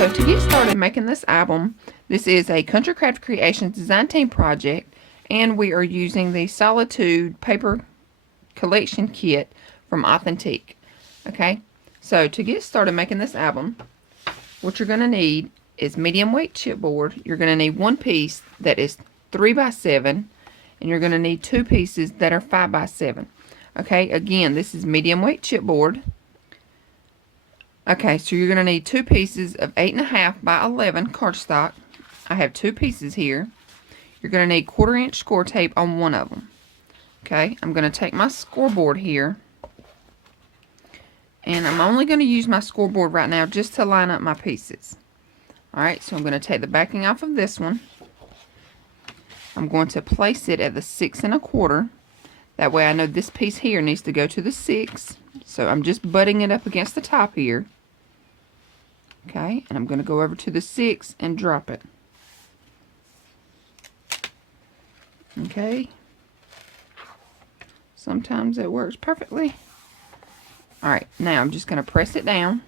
So to get started making this album, this is a Country Craft Creations design team project, and we are using the Solitude paper collection kit from Authentique. Okay, so to get started making this album, what you're going to need is medium weight chipboard. You're going to need one piece that is 3 by 7, and you're going to need 2 pieces that are 5 by 7. Okay, again, this is medium weight chipboard. Okay, so you're going to need 2 pieces of 8.5 by 11 cardstock. I have 2 pieces here. You're going to need 1/4 inch score tape on one of them. Okay, I'm going to take my scoreboard here. And I'm only going to use my scoreboard right now just to line up my pieces. Alright, so I'm going to take the backing off of this one. I'm going to place it at the 6 1/4. That way I know this piece here needs to go to the 6. So I'm just butting it up against the top here. Okay, and I'm going to go over to the 6 and drop it. Okay. Sometimes it works perfectly. Alright, now I'm just going to press it down.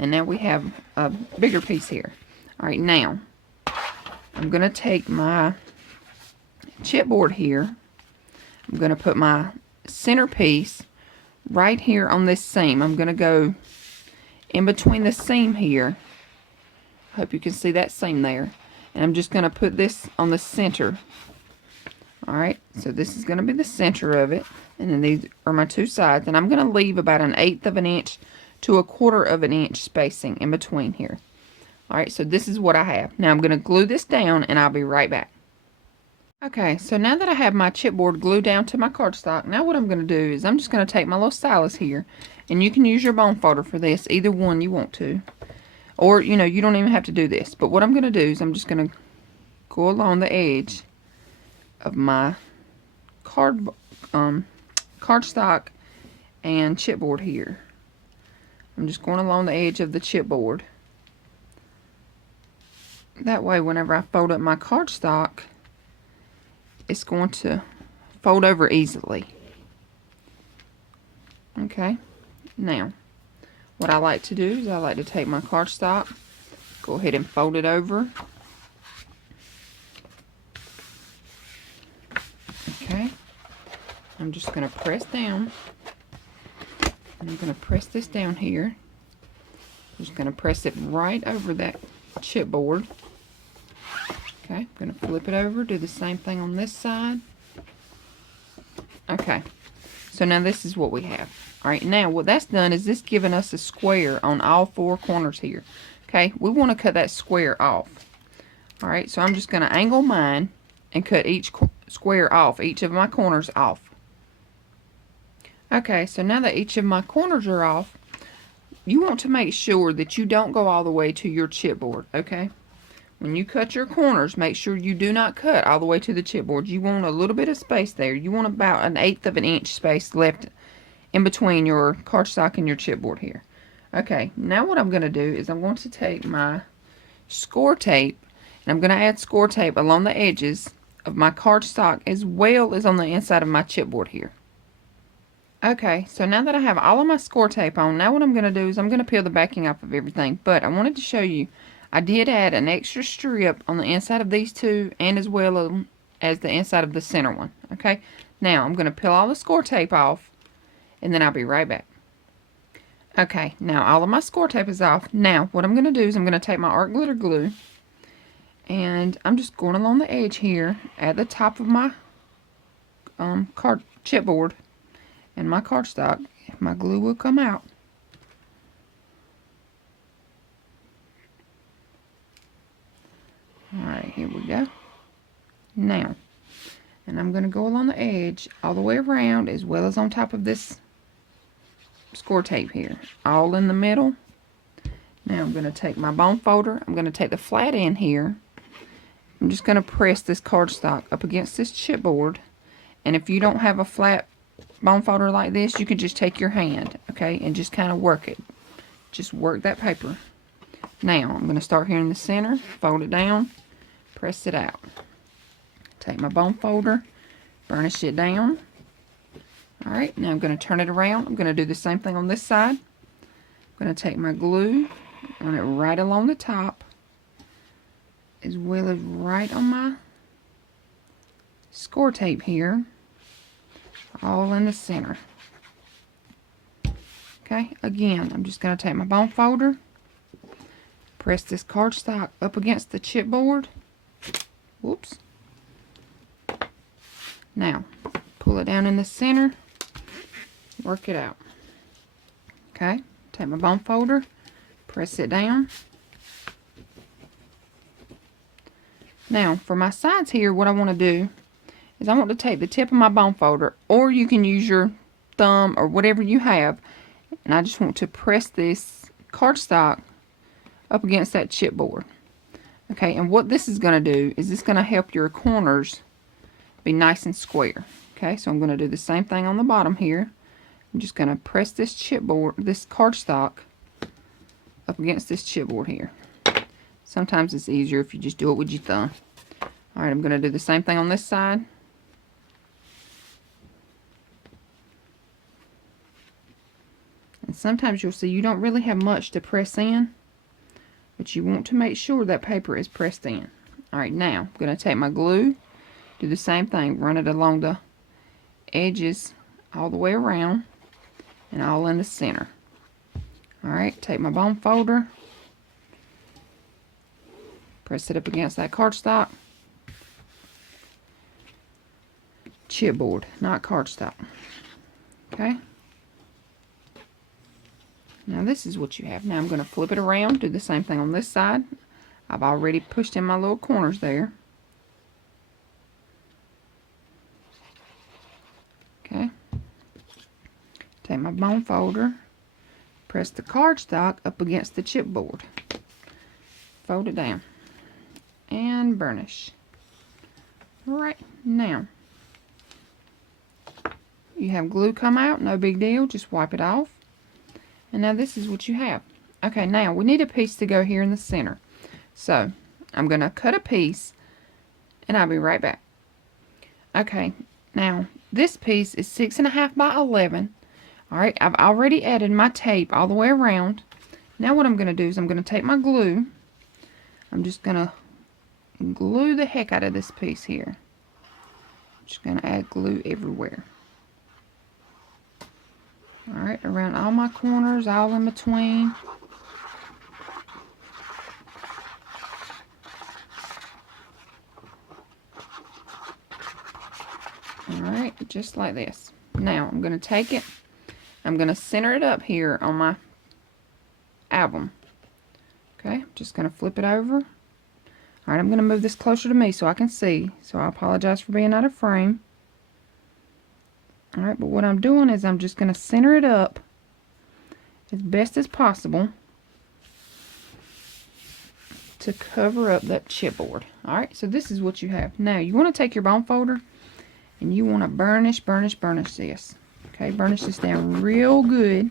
And now we have a bigger piece here. Alright, now I'm going to take my chipboard here. I'm going to put my center piece right here on this seam. I'm going to go in between the seam here. I hope you can see that seam there. And I'm just going to put this on the center. Alright, so this is going to be the center of it. And then these are my 2 sides. And I'm going to leave about 1/8 of an inch to 1/4 of an inch spacing in between here. Alright, so this is what I have. Now I'm going to glue this down and I'll be right back. Okay, so now that I have my chipboard glued down to my cardstock, now what I'm going to do is I'm just going to take my little stylus here, and you can use your bone folder for this, either one you want to. Or, you know, you don't even have to do this. But what I'm going to do is I'm just going to go along the edge of my cardstock and chipboard here. I'm just going along the edge of the chipboard. That way, whenever I fold up my cardstock, it's going to fold over easily. Okay, now what I like to do is I like to take my cardstock, go ahead and fold it over. Okay, I'm just going to press down. I'm going to press this down here. I'm just going to press it right over that chipboard. Okay, I'm going to flip it over, do the same thing on this side. Okay, so now this is what we have. Alright, now what that's done is this giving us a square on all 4 corners here. Okay, we want to cut that square off. Alright, so I'm just going to angle mine and cut each square off, each of my corners off. Okay, so now that each of my corners are off, you want to make sure that you don't go all the way to your chipboard, okay? When you cut your corners, make sure you do not cut all the way to the chipboard. You want a little bit of space there. You want about 1/8 of an inch space left in between your cardstock and your chipboard here. Okay, now what I'm going to do is I'm going to take my score tape, and I'm going to add score tape along the edges of my cardstock as well as on the inside of my chipboard here. Okay, so now that I have all of my score tape on, now what I'm going to do is I'm going to peel the backing off of everything. But I wanted to show you, I did add an extra strip on the inside of these 2 and as well as the inside of the center one. Okay, now I'm going to peel all the score tape off and then I'll be right back. Okay, now all of my score tape is off. Now what I'm going to do is I'm going to take my art glitter glue and I'm just going along the edge here at the top of my chipboard and my cardstock, if my glue will come out. Alright, here we go. Now, and I'm going to go along the edge all the way around as well as on top of this score tape here. All in the middle. Now I'm going to take my bone folder. I'm going to take the flat end here. I'm just going to press this cardstock up against this chipboard. And if you don't have a flat bone folder like this, you can just take your hand, okay, and just kind of work it. Just work that paper. Now, I'm going to start here in the center, fold it down, press it out. Take my bone folder, burnish it down. Alright, now I'm going to turn it around. I'm going to do the same thing on this side. I'm going to take my glue, Run it right along the top, as well as right on my score tape here, all in the center. Okay, again, I'm just going to take my bone folder, press this cardstock up against the chipboard. Whoops. Now, pull it down in the center, work it out. Okay, take my bone folder, press it down. Now, for my sides here, what I want to do is I want to take the tip of my bone folder, or you can use your thumb or whatever you have, and I just want to press this cardstock up against that chipboard. Okay, and what this is going to do is it's going to help your corners be nice and square. Okay, so I'm going to do the same thing on the bottom here. I'm just going to press this chipboard, this cardstock, up against this chipboard here. Sometimes it's easier if you just do it with your thumb. Alright, I'm going to do the same thing on this side. And sometimes you'll see you don't really have much to press in, but you want to make sure that paper is pressed in. Alright, now I'm going to take my glue, do the same thing, run it along the edges all the way around and all in the center. Alright, take my bone folder, press it up against that cardstock. Chipboard, not cardstock. Okay. Now this is what you have. Now I'm going to flip it around, do the same thing on this side. I've already pushed in my little corners there. Okay. Take my bone folder, press the cardstock up against the chipboard. Fold it down. And burnish. Alright, now you have glue come out, no big deal, just wipe it off. And now this is what you have. Okay, now we need a piece to go here in the center. So, I'm going to cut a piece and I'll be right back. Okay, now this piece is 6.5 by 11. Alright, I've already added my tape all the way around. Now what I'm going to do is I'm going to take my glue. I'm just going to glue the heck out of this piece here. I'm just going to add glue everywhere. Alright, around all my corners, all in between. Alright, just like this. Now, I'm going to take it, I'm going to center it up here on my album. Okay, I'm just going to flip it over. Alright, I'm going to move this closer to me so I can see. So I apologize for being out of frame. Alright, but what I'm doing is I'm just going to center it up as best as possible to cover up that chipboard. Alright, so this is what you have. Now, you want to take your bone folder and you want to burnish this. Okay, burnish this down real good.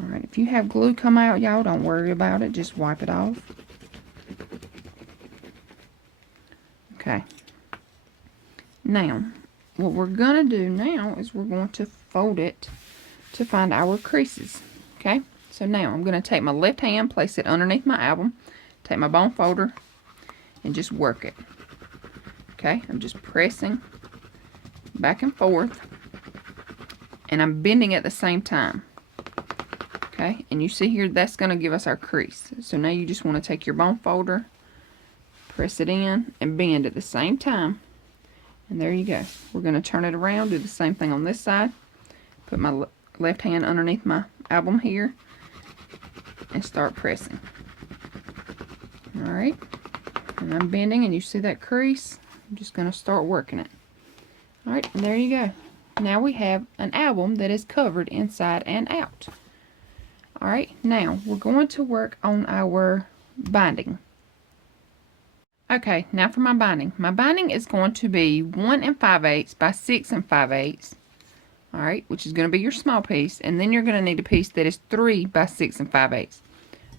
Alright, if you have glue come out, y'all don't worry about it. Just wipe it off. Okay. Now, what we're going to do now is we're going to fold it to find our creases. Okay, so now I'm going to take my left hand, place it underneath my album, take my bone folder, and just work it. Okay, I'm just pressing back and forth, and I'm bending at the same time. Okay, and you see here, that's going to give us our crease. So now you just want to take your bone folder, press it in, and bend at the same time. And there you go. We're going to turn it around, do the same thing on this side. Put my left hand underneath my album here and start pressing. Alright. And I'm bending and you see that crease. I'm just going to start working it. Alright, and there you go. Now we have an album that is covered inside and out. Alright, now we're going to work on our binding. Okay, now for my binding. My binding is going to be 1 5/8 by 6 5/8. Alright, which is going to be your small piece. And then you're going to need a piece that is 3 by 6 5/8.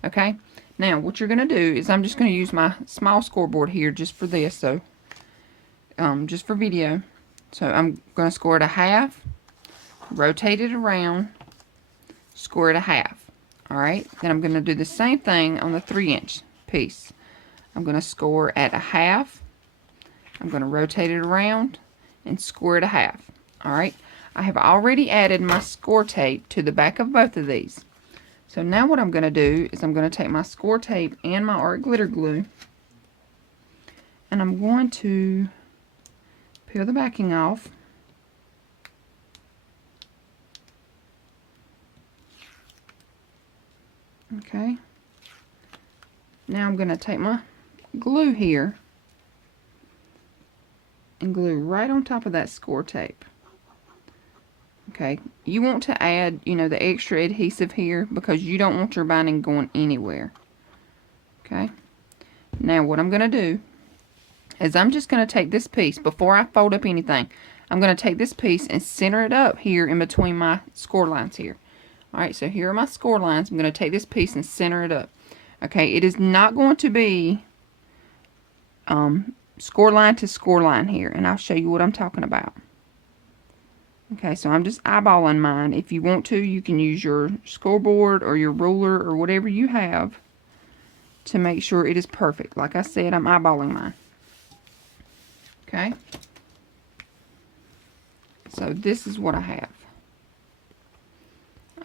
Okay, now what you're going to do is I'm just going to use my small scoreboard here just for this. So, just for video. So I'm going to score it a half, rotate it around, score it a half. Alright, then I'm going to do the same thing on the 3-inch piece. I'm going to score at a half. I'm going to rotate it around and score at a half. Alright, I have already added my score tape to the back of both of these. So now what I'm going to do is I'm going to take my score tape and my art glitter glue, and I'm going to peel the backing off. Okay. Now I'm going to take my glue here and glue right on top of that score tape. Okay, you want to add, the extra adhesive here because you don't want your binding going anywhere. Okay, now what I'm going to do is I'm just going to take this piece, before I fold up anything, I'm going to take this piece and center it up here in between my score lines here. Alright, so here are my score lines. I'm going to take this piece and center it up. Okay, it is not going to be score line to score line here, and I'll show you what I'm talking about. Okay, so I'm just eyeballing mine. If you want to, you can use your scoreboard or your ruler or whatever you have to make sure it is perfect. Like I said, I'm eyeballing mine. Okay, so this is what I have.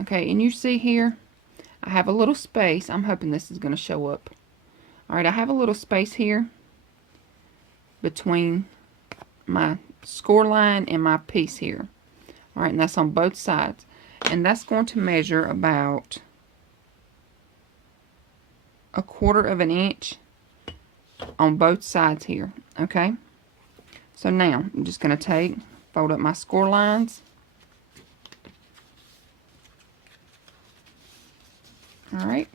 Okay, and you see here, I have a little space. I'm hoping this is going to show up. Alright, I have a little space here between my score line and my piece here. Alright, and that's on both sides. And that's going to measure about 1/4 of an inch on both sides here. Okay? So now, I'm just going to fold up my score lines. Alright.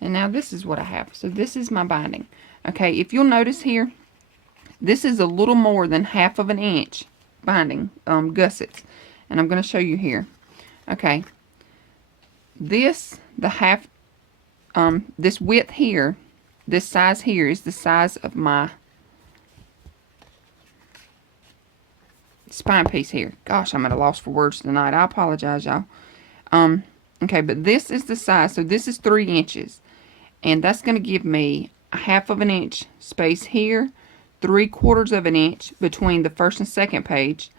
And now this is what I have. So this is my binding. Okay, if you'll notice here, this is a little more than 1/2 of an inch binding gussets. And I'm going to show you here. Okay. This, this width here, this size here is the size of my spine piece here. Gosh, I'm at a loss for words tonight. I apologize, y'all. Okay, but this is the size. So this is 3 inches. And that's going to give me 1/2 of an inch space here, 3/4 of an inch between the first and second page.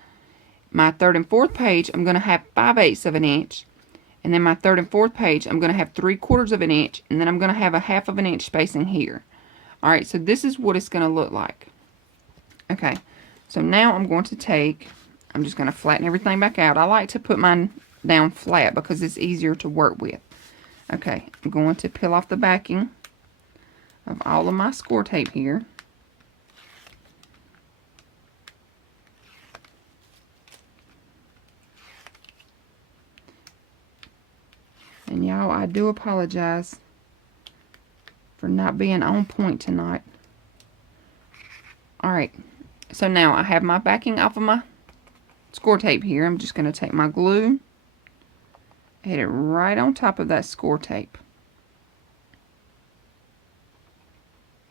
My third and fourth page, I'm going to have 5/8 of an inch. And then my third and fourth page, I'm going to have 3/4 of an inch. And then I'm going to have 1/2 of an inch spacing here. Alright, so this is what it's going to look like. Okay, so now I'm going to I'm just going to flatten everything back out. I like to put mine down flat because it's easier to work with. Okay, I'm going to peel off the backing of all of my score tape here. And y'all, I do apologize for not being on point tonight. Alright, so now I have my backing off of my score tape here. I'm just going to take my glue, hit it right on top of that score tape.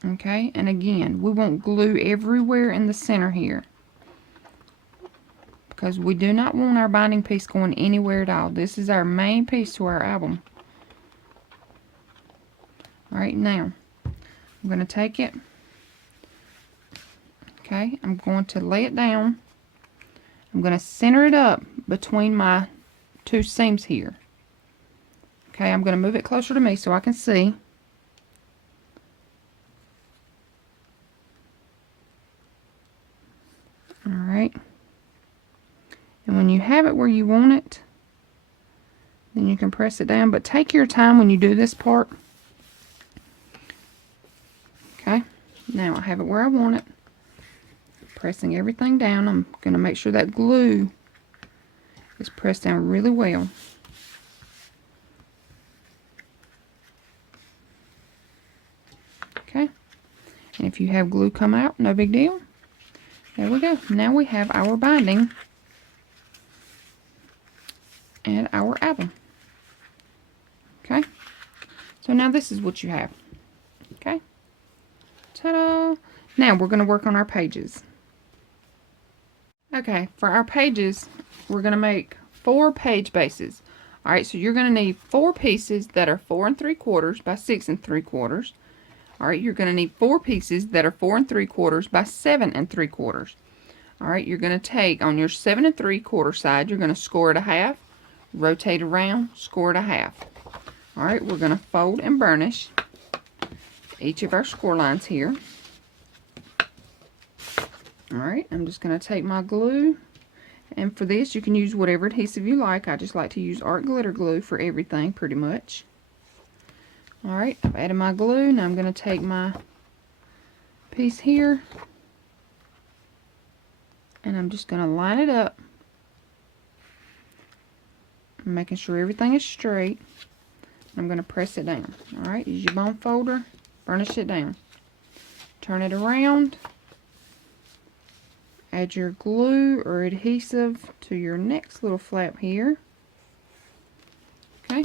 Okay, and again, we want glue everywhere in the center here, because we do not want our binding piece going anywhere at all. This is our main piece to our album. Alright, now, I'm going to take it. Okay, I'm going to lay it down. I'm going to center it up between my 2 seams here. Okay, I'm going to move it closer to me so I can see. Alright. And when you have it where you want it, then you can press it down. But take your time when you do this part. Okay, now I have it where I want it. Pressing everything down. I'm going to make sure that glue is pressed down really well. Okay, and if you have glue come out, no big deal. There we go. Now we have our binding and our album. Okay, so now this is what you have. Okay, ta-da! Now we're going to work on our pages. Okay, for our pages, we're going to make 4 page bases. Alright, so you're going to need 4 pieces that are 4 3/4 by 6 3/4. Alright, you're going to need 4 pieces that are 4 3/4 by 7 3/4. Alright, you're going to take on your 7 3/4 side, you're going to score it a half, rotate around, score it a half. Alright, we're going to fold and burnish each of our score lines here. Alright, I'm just going to take my glue, and for this you can use whatever adhesive you like. I just like to use art glitter glue for everything pretty much. Alright, I've added my glue. Now I'm going to take my piece here, and I'm just going to line it up, making sure everything is straight. I'm going to press it down. Alright, use your bone folder, burnish it down. Turn it around. Add your glue or adhesive to your next little flap here. Okay,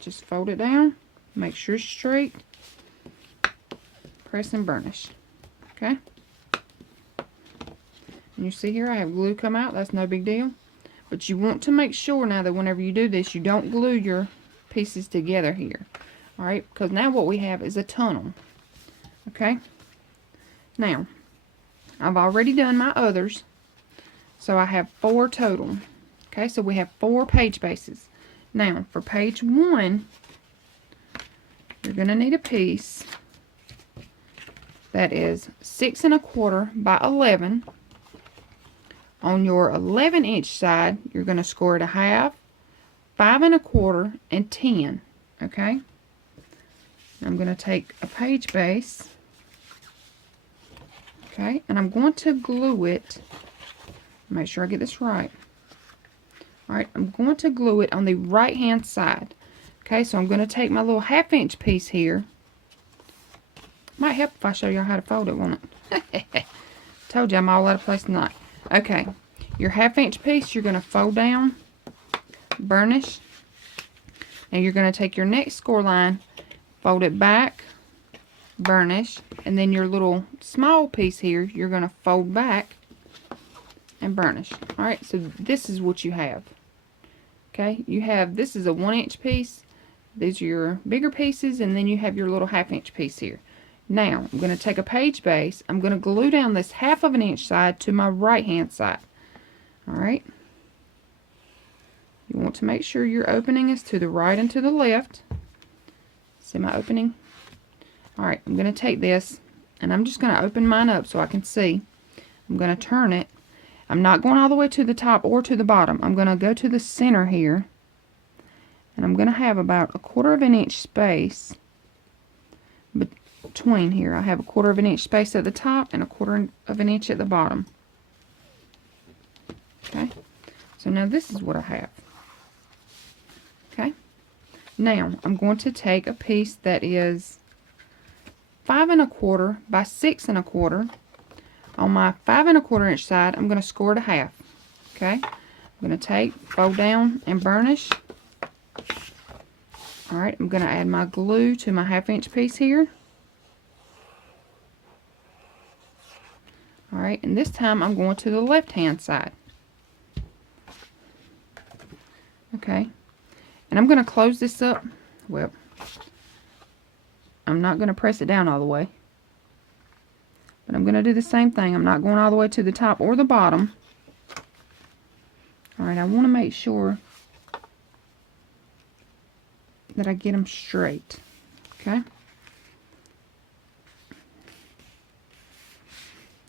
just fold it down. Make sure it's straight. Press and burnish. Okay. And you see here I have glue come out. That's no big deal. But you want to make sure now that whenever you do this, you don't glue your pieces together here. Alright, because now what we have is a tunnel. Okay. Now, I've already done my others. So I have 4 total. Okay, so we have 4 page bases. Now, for page 1, you're going to need a piece that is 6 1/4 by 11. On your 11-inch side, you're going to score it a half, 5 1/4, and 10. Okay? I'm going to take a page base. Okay, and I'm going to glue it. Make sure I get this right. Alright, I'm going to glue it on the right hand side. Okay, so I'm going to take my little 1/2 inch piece here. Might help if I show you how to fold it, won't it? Told you I'm all out of place tonight. Okay, your 1/2 inch piece you're going to fold down, burnish, and you're going to take your next score line, fold it back, burnish, and then your little small piece here you're going to fold back and burnish. Alright, so this is what you have. Okay, you have, this is a 1-inch piece, these are your bigger pieces, and then you have your little 1/2 inch piece here. Now I'm going to take a page base, I'm going to glue down this 1/2 inch side to my right hand side. Alright, you want to make sure your opening is to the right and to the left. See my opening? Alright, I'm going to take this and I'm just going to open mine up so I can see. I'm going to turn it. I'm not going all the way to the top or to the bottom. I'm going to go to the center here. And I'm going to have about 1/4 inch space between here. I have 1/4 inch space at the top and 1/4 inch at the bottom. Okay, so now this is what I have. Okay, now I'm going to take a piece that is 5 1/4 by 6 1/4. On my 5 1/4 inch side, I'm going to score it a half. Okay, I'm going to take, fold down, and burnish. Alright, I'm going to add my glue to my 1/2 inch piece here. Alright, and this time I'm going to the left hand side. Okay, and I'm going to close this up. Well, I'm not going to press it down all the way. But I'm going to do the same thing. I'm not going all the way to the top or the bottom. Alright, I want to make sure that I get them straight. Okay.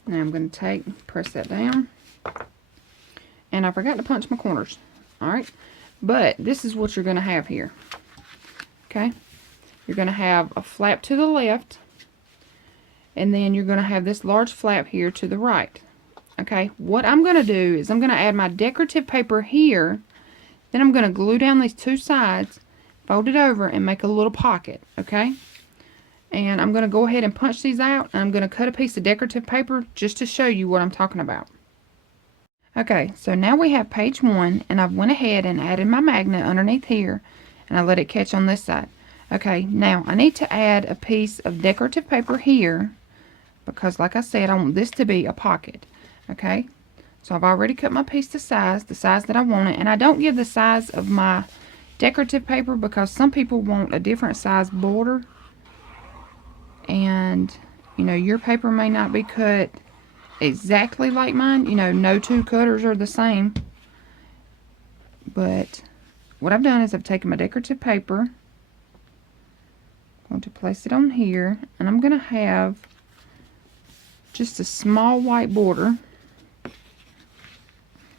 Now I'm going to press that down. And I forgot to punch my corners. Alright. But this is what you're going to have here. Okay. You're going to have a flap to the left. And then you're going to have this large flap here to the right. Okay. What I'm going to do is I'm going to add my decorative paper here. Then I'm going to glue down these two sides, fold it over, and make a little pocket. Okay. And I'm going to go ahead and punch these out. And I'm going to cut a piece of decorative paper just to show you what I'm talking about. Okay, so now we have page 1, and I've went ahead and added my magnet underneath here, and I let it catch on this side. Okay, now I need to add a piece of decorative paper here, because like I said, I want this to be a pocket. Okay, so I've already cut my piece to size, the size that I want it, and I don't give the size of my decorative paper because some people want a different size border. And, you know, your paper may not be cut exactly like mine. You know, no two cutters are the same. But what I've done is I've taken my decorative paper. I'm going to place it on here. And I'm going to have just a small white border.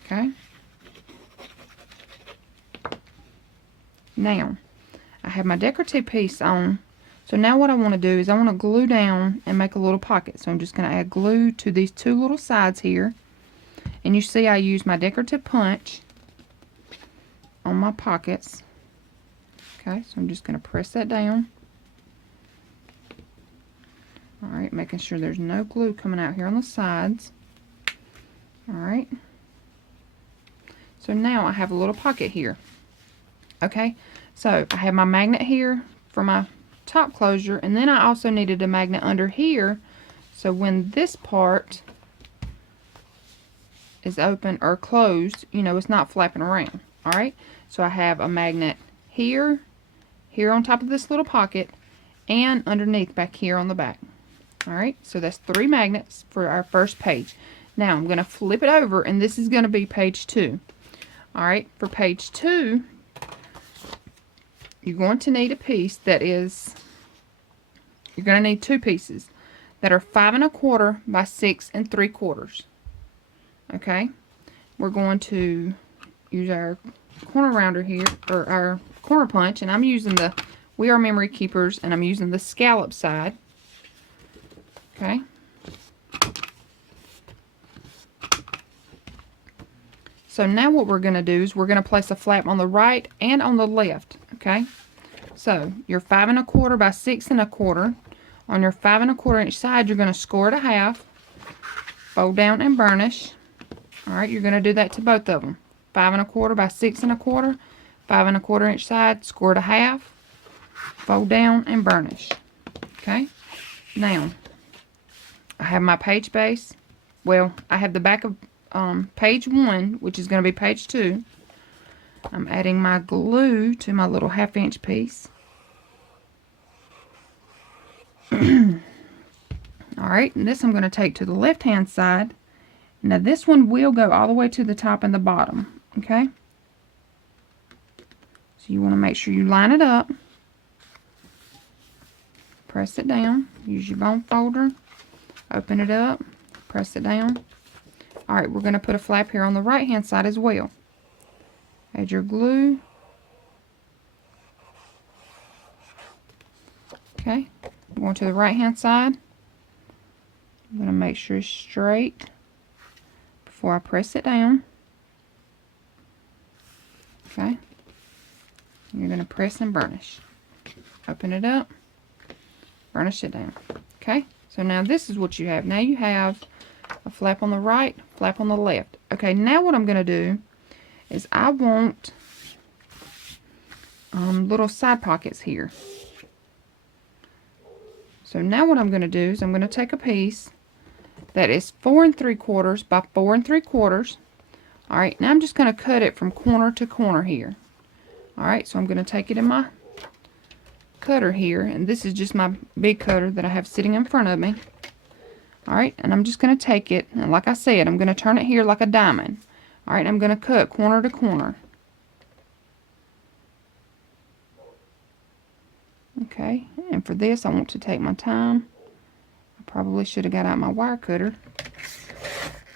Okay. Now, I have my decorative piece on. So now what I want to do is I want to glue down and make a little pocket. So I'm just going to add glue to these two little sides here. And you see I use my decorative punch on my pockets. Okay, so I'm just going to press that down. Alright, making sure there's no glue coming out here on the sides. Alright. So now I have a little pocket here. Okay, so I have my magnet here for my top closure, and then I also needed a magnet under here so when this part is open or closed, you know, it's not flapping around. Alright, so I have a magnet here, here on top of this little pocket, and underneath back here on the back. Alright, so that's 3 magnets for our first page. Now I'm going to flip it over, and this is going to be page 2. Alright, for page 2, you're going to need a piece that is, you're going to need 2 pieces that are 5 1/4 by 6 3/4. Okay, we're going to use our corner rounder here, or our corner punch, and I'm using the We Are Memory Keepers, and I'm using the scallop side. Okay. So now what we're going to do is we're going to place a flap on the right and on the left. Okay. So your 5 1/4 by 6 1/4. On your 5 1/4 inch side, you're going to score it a half, fold down and burnish. Alright, you're going to do that to both of them. 5 1/4 by 6 1/4. 5 1/4 inch side, score it a half, fold down and burnish. Okay. Now, I have my page base. Well, I have the back of page 1, which is going to be page 2. I'm adding my glue to my little 1/2 inch piece. Alright, and this I'm going to take to the left hand side. Now this one will go all the way to the top and the bottom. Okay? So you want to make sure you line it up. Press it down. Use your bone folder. Open it up. Press it down. Alright, we're going to put a flap here on the right hand side as well. Add your glue. Okay, going to the right hand side. I'm going to make sure it's straight before I press it down. Okay, you're going to press and burnish. Open it up, burnish it down. Okay, so now this is what you have. Now you have a flap on the right, flap on the left. Okay, now what I'm going to do is I want little side pockets here. So now what I'm going to do is I'm going to take a piece that is 4 3/4 by 4 3/4. Alright, now I'm just going to cut it from corner to corner here. Alright, so I'm going to take it in my cutter here, and this is just my big cutter that I have sitting in front of me. Alright, and I'm just going to take it, and like I said, I'm going to turn it here like a diamond. Alright, I'm going to cut corner to corner. Okay, and for this I want to take my time. I probably should have got out my wire cutter,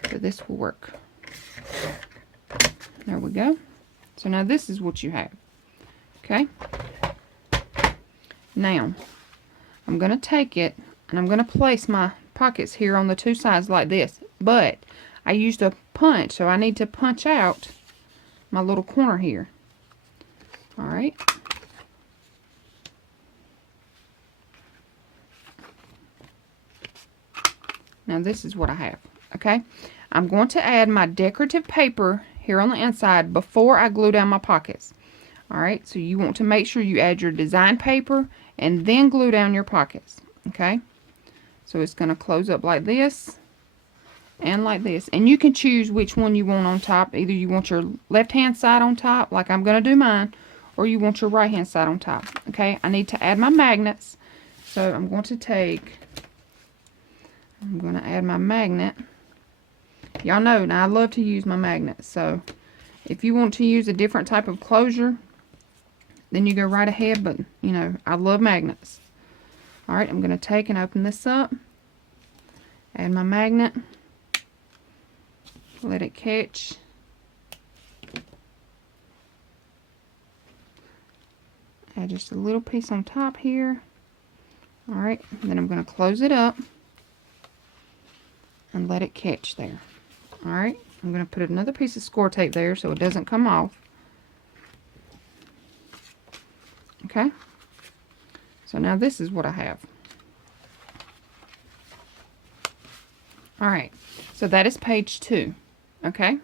but this will work. There we go. So now this is what you have. Okay, now I'm going to take it and I'm going to place my pockets here on the 2 sides like this, but I used a punch, so I need to punch out my little corner here. Alright. Now this is what I have. Okay, I'm going to add my decorative paper here on the inside before I glue down my pockets. Alright, so you want to make sure you add your design paper and then glue down your pockets. Okay, so it's going to close up like this and like this, and you can choose which one you want on top. Either you want your left hand side on top like I'm going to do mine, or you want your right hand side on top. Okay, I need to add my magnets. So I'm going to add my magnet. Y'all know now I love to use my magnets. So if you want to use a different type of closure, then you go right ahead. But you know, I love magnets. Alright, I'm going to take and open this up. Add my magnet. Let it catch. Add just a little piece on top here. Alright, then I'm going to close it up and let it catch there. Alright, I'm going to put another piece of score tape there so it doesn't come off. Okay, so now this is what I have. Alright, so that is page 2. Okay,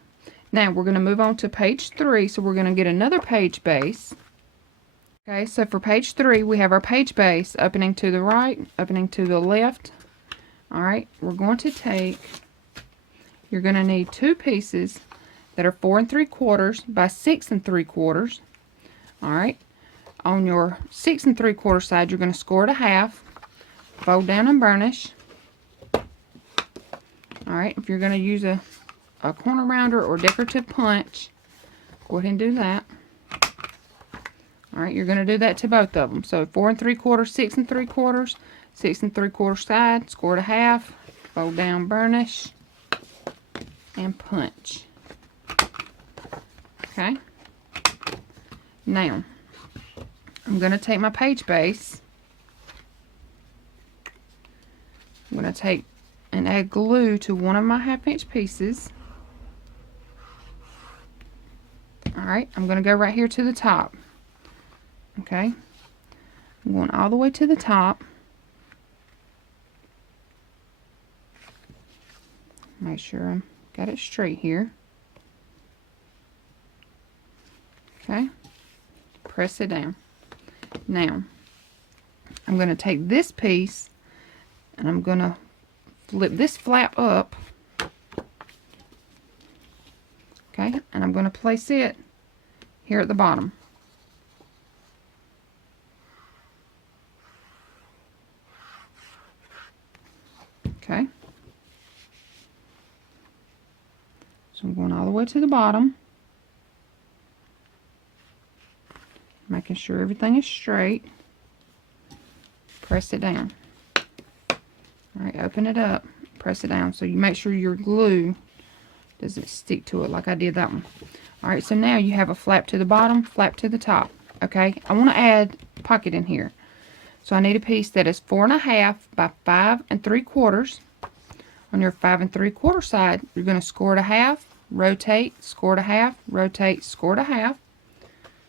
now we're going to move on to page 3. So we're going to get another page base. Okay, so for page 3, we have our page base opening to the right, opening to the left. Alright, we're going to take, you're going to need 2 pieces that are 4 3/4 by 6 3/4. Alright, on your 6 3/4 side, you're going to score it a half, fold down and burnish. Alright, if you're going to use a corner rounder or decorative punch, go ahead and do that. Alright, you're going to do that to both of them. So 4 3/4, 6 3/4, 6 3/4 side, score it a half, fold down, burnish, and punch. Okay. Now, I'm going to take my page base. I'm going to take and add glue to one of my 1/2 inch pieces. Alright, I'm going to go right here to the top. Okay, I'm going all the way to the top. Make sure I got it straight here. Okay, press it down. Now, I'm going to take this piece and I'm going to flip this flap up. Okay, and I'm going to place it here at the bottom. Okay, so I'm going all the way to the bottom, making sure everything is straight. Press it down. Alright, open it up, press it down so you make sure your glue doesn't stick to it like I did that one. Alright, so now you have a flap to the bottom, flap to the top. Okay, I want to add a pocket in here. So I need a piece that is 4 1/2 by 5 3/4. On your 5 3/4 side, you're going to score it a half, rotate, score it a half, rotate, score it a half.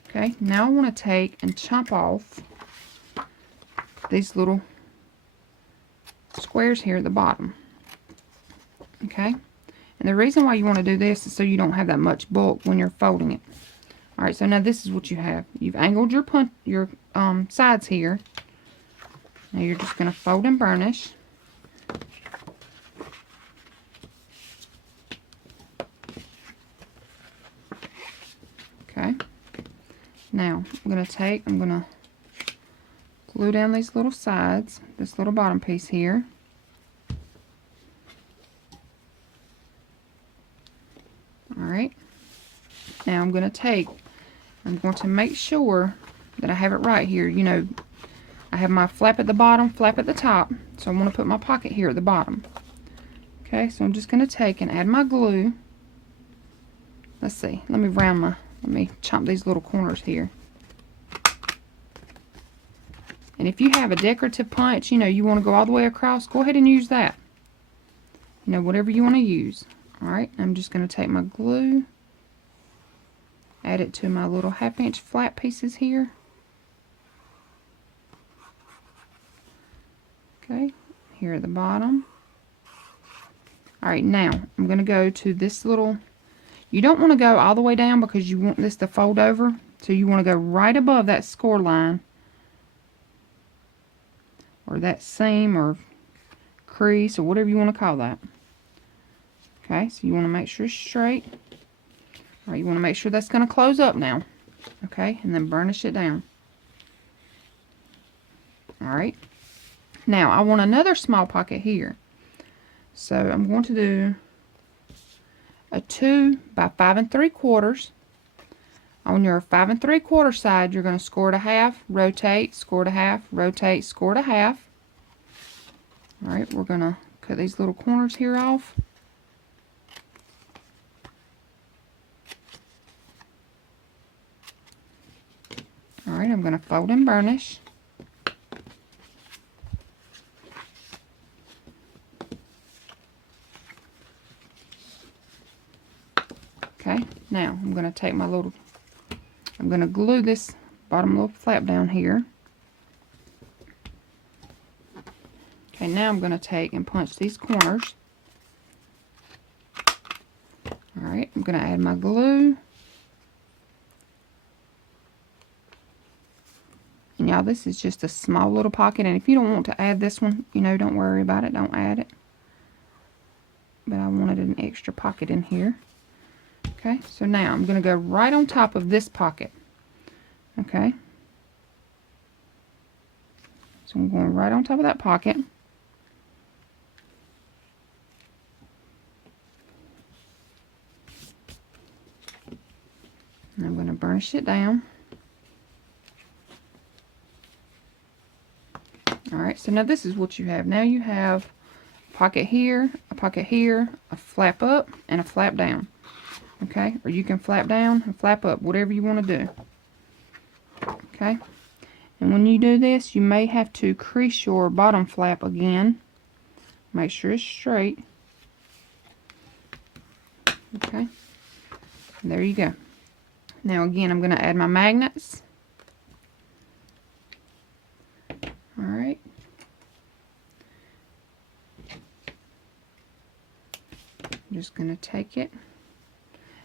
Okay, now I want to take and chop off these little squares here at the bottom. Okay, and the reason why you want to do this is so you don't have that much bulk when you're folding it. Alright, so now this is what you have. You've angled your sides here. Now you're just going to fold and burnish. Okay. Now I'm going to glue down these little sides, this little bottom piece here. Alright. Now I'm going to make sure that I have it right here. You know, I have my flap at the bottom, flap at the top, so I want to put my pocket here at the bottom. Okay, so I'm just going to take and add my glue. Let's see, let me chop these little corners here. And if you have a decorative punch, you know, you want to go all the way across, go ahead and use that. You know, whatever you want to use. Alright, I'm just going to take my glue, add it to my little 1/2 inch flat pieces here. Okay, here at the bottom. Alright, now I'm going to go to this little, you don't want to go all the way down because you want this to fold over. So you want to go right above that score line, or that seam or crease or whatever you want to call that. Okay, so you want to make sure it's straight. Alright, you want to make sure that's going to close up now. Okay, and then burnish it down. Alright. Now, I want another small pocket here. So, I'm going to do a 2 by 5 3/4. On your 5 3/4 side, you're going to score it a half, rotate, score it a half, rotate, score it a half. Alright, we're going to cut these little corners here off. Alright, I'm going to fold and burnish. Okay, now I'm going to take my little, I'm going to glue this bottom little flap down here. Okay, now I'm going to take and punch these corners. Alright, I'm going to add my glue. And y'all, this is just a small little pocket, and if you don't want to add this one, you know, don't worry about it, don't add it. But I wanted an extra pocket in here. Okay, so now I'm going to go right on top of this pocket. Okay. So I'm going right on top of that pocket. And I'm going to burnish it down. Alright, so now this is what you have. Now you have a pocket here, a flap up, and a flap down. Okay, or you can flap down and flap up, whatever you want to do. Okay, and when you do this, you may have to crease your bottom flap again. Make sure it's straight. Okay, and there you go. Now again, I'm going to add my magnets. Alright. I'm just going to take it.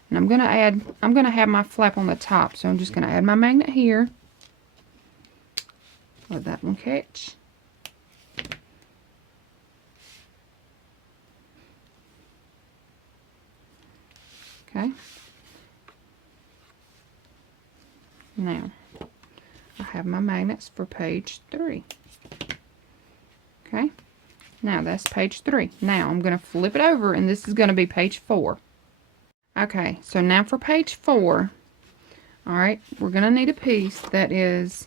And I'm going to have my flap on the top. So I'm just going to add my magnet here. Let that one catch. Okay. Now, I have my magnets for page 3. Okay. Now, that's page 3. Now, I'm going to flip it over, and this is going to be page 4. Okay, so now for page 4, alright, we're going to need a piece that is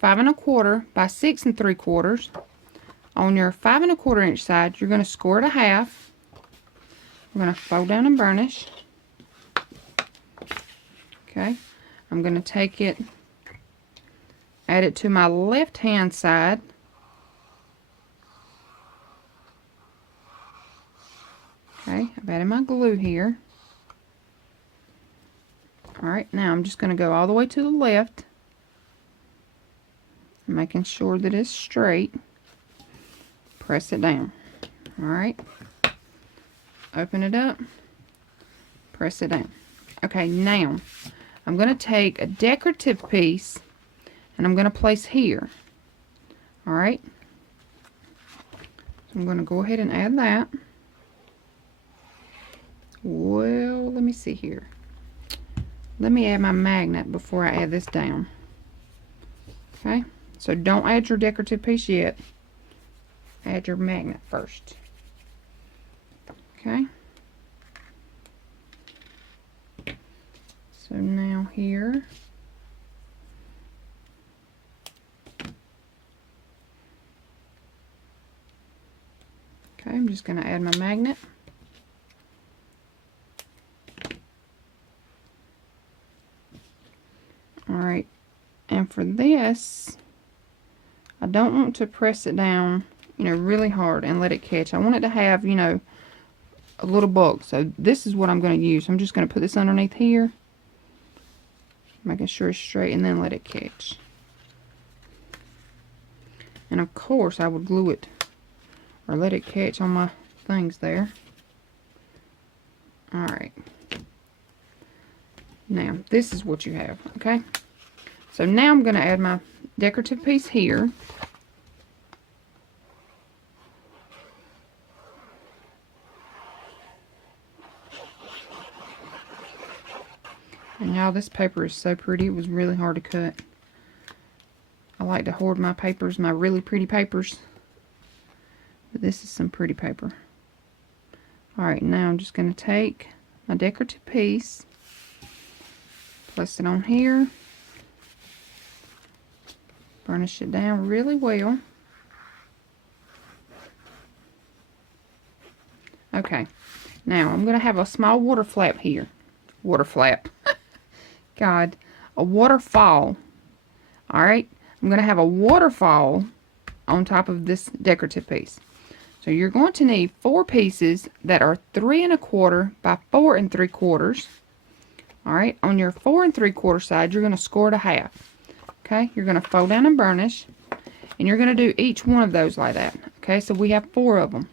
5 1/4 by 6 3/4. On your 5 1/4 inch side, you're going to score it a half. We're going to fold down and burnish. Okay, I'm going to take it, add it to my left hand side. Okay, I've added my glue here. Alright, now I'm just going to go all the way to the left, making sure that it's straight. Press it down. Alright, open it up, press it down. Okay, now I'm going to take a decorative piece and I'm going to place here. Alright, so I'm going to go ahead and add that. Well, let me see here. Let me add my magnet before I add this down. Okay, so don't add your decorative piece yet. Add your magnet first. Okay. So now here. Okay, I'm just going to add my magnet. Alright, and for this, I don't want to press it down, you know, really hard and let it catch. I want it to have, you know, a little bulk. So this is what I'm going to use. I'm just going to put this underneath here, making sure it's straight, and then let it catch. And of course, I would glue it or let it catch on my things there. Alright. Now, this is what you have, okay? So now I'm going to add my decorative piece here. And Y'all, this paper is so pretty. It was really hard to cut. I like to hoard my papers, my really pretty papers. But this is some pretty paper. Alright, now I'm just going to take my decorative piece, place it on here, burnish it down really well. Okay, now I'm going to have a small water flap here. Water flap. God, a waterfall. Alright, I'm going to have a waterfall on top of this decorative piece. So you're going to need 4 pieces that are 3 1/4 by 4 3/4. Alright, on your 4 3/4 side, you're going to score it a half. Okay, you're going to fold down and burnish. And you're going to do each one of those like that. Okay, so we have 4 of them.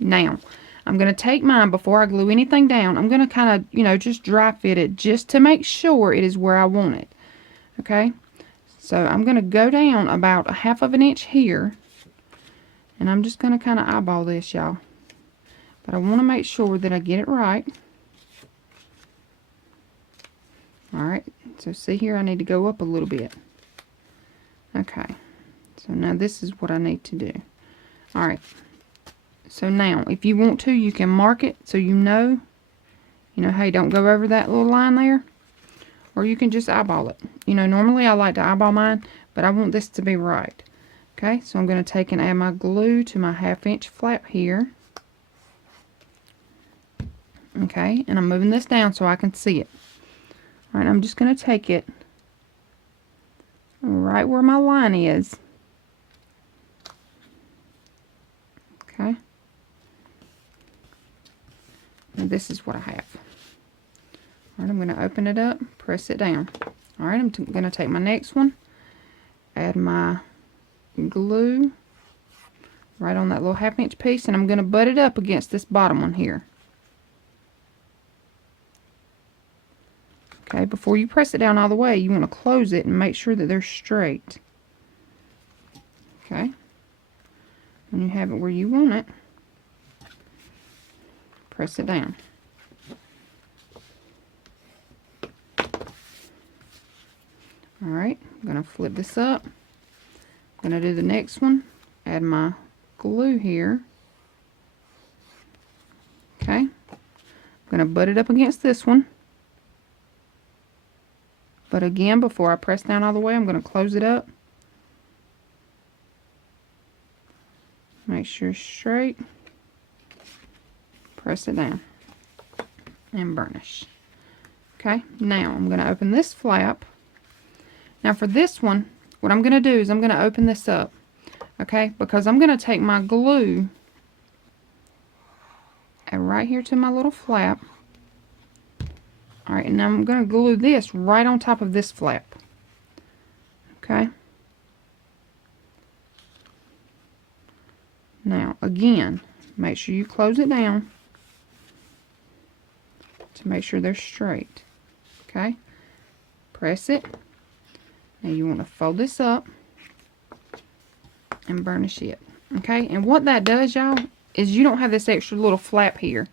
Now, I'm going to take mine before I glue anything down. I'm going to kind of, you know, just dry fit it just to make sure it is where I want it. Okay, so I'm going to go down about 1/2 inch here. And I'm just going to kind of eyeball this, y'all. But I want to make sure that I get it right. Alright, so see here, I need to go up a little bit. Okay, so now this is what I need to do. Alright, so now if you want to, you can mark it so you know, hey, don't go over that little line there. Or you can just eyeball it. You know, normally I like to eyeball mine, but I want this to be right. Okay, so I'm going to take and add my glue to my 1/2 inch flap here. Okay, and I'm moving this down so I can see it. Alright, I'm just going to take it right where my line is. Okay. And this is what I have. Alright, I'm going to open it up, press it down. Alright, I'm going to take my next one, add my glue right on that little 1/2 inch piece, and I'm going to butt it up against this bottom one here. Okay, before you press it down all the way, you want to close it and make sure that they're straight. Okay, when you have it where you want it, press it down. Alright, I'm going to flip this up. I'm going to do the next one, add my glue here. Okay, I'm going to butt it up against this one. But again, before I press down all the way, I'm going to close it up. Make sure it's straight. Press it down. And burnish. Okay, now I'm going to open this flap. Now for this one, what I'm going to do is I'm going to open this up. Okay, because I'm going to take my glue and right here to my little flap. Alright, and I'm going to glue this right on top of this flap. Okay. Now, again, make sure you close it down to make sure they're straight. Okay. Press it. Now you want to fold this up and burnish it. Okay, and what that does, y'all, is you don't have this extra little flap here.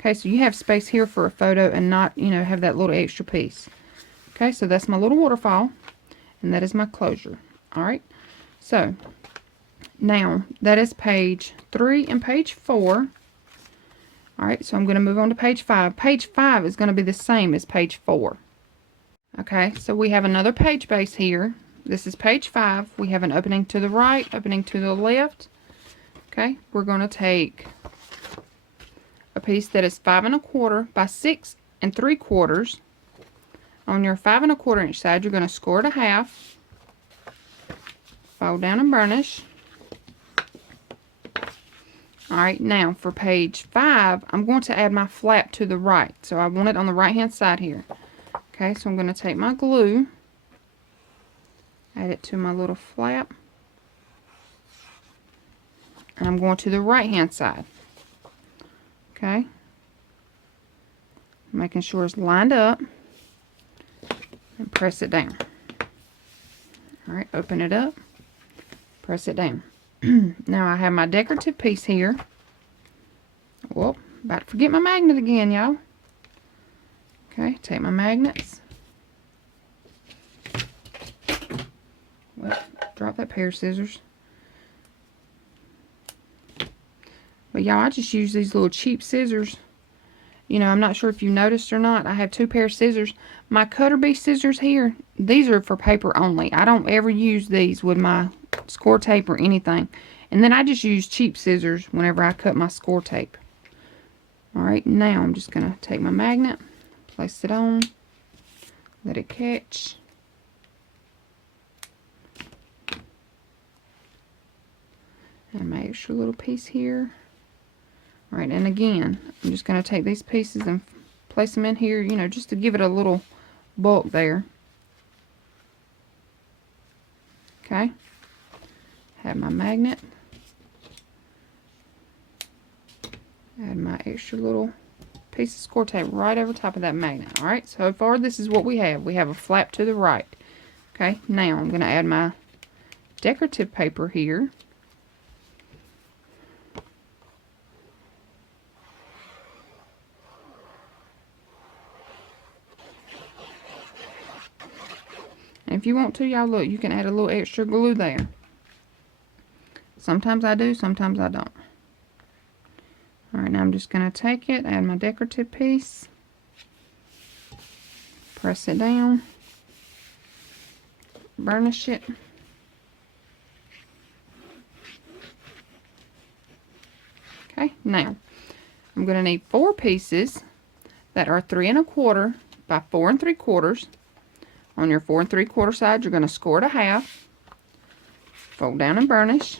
Okay, so you have space here for a photo and not, have that little extra piece. Okay, so that's my little waterfall, and that is my closure. Alright, so now that is page 3 and page 4. Alright, so I'm going to move on to page 5. Page 5 is going to be the same as page 4. Okay, so we have another page base here. This is page 5. We have an opening to the right, opening to the left. Okay, we're going to take a piece that is 5 1/4 by 6 3/4. On your 5 1/4 inch side, you're going to score it a half, fold down and burnish. Alright, now for page 5, I'm going to add my flap to the right. So I want it on the right hand side here. Okay, so I'm going to take my glue, add it to my little flap, and I'm going to the right hand side. Okay, making sure it's lined up, and press it down. Alright, open it up, press it down. Now I have my decorative piece here. Whoop, about to forget my magnet again, y'all. Okay, take my magnets, about that pair of scissors. But y'all, I just use these little cheap scissors. You know, I'm not sure if you noticed or not. I have 2 pairs of scissors. My Cutter Bee scissors here, these are for paper only. I don't ever use these with my score tape or anything. And then I just use cheap scissors whenever I cut my score tape. Alright, now I'm just going to take my magnet, place it on, let it catch. And my extra little piece here. Alright, and again, I'm just going to take these pieces and place them in here, you know, just to give it a little bulk there. Okay. Have my magnet. Add my extra little piece of score tape right over top of that magnet. Alright, so far this is what we have. We have a flap to the right. Okay, now I'm going to add my decorative paper here. And if you want to, y'all, look, you can add a little extra glue there. Sometimes I do, sometimes I don't. Alright, now I'm just going to take it, add my decorative piece, press it down, burnish it. Okay, now I'm going to need 4 pieces that are 3 1/4 by 4 3/4. On your 4 3/4 side, you're going to score it a half, fold down and burnish.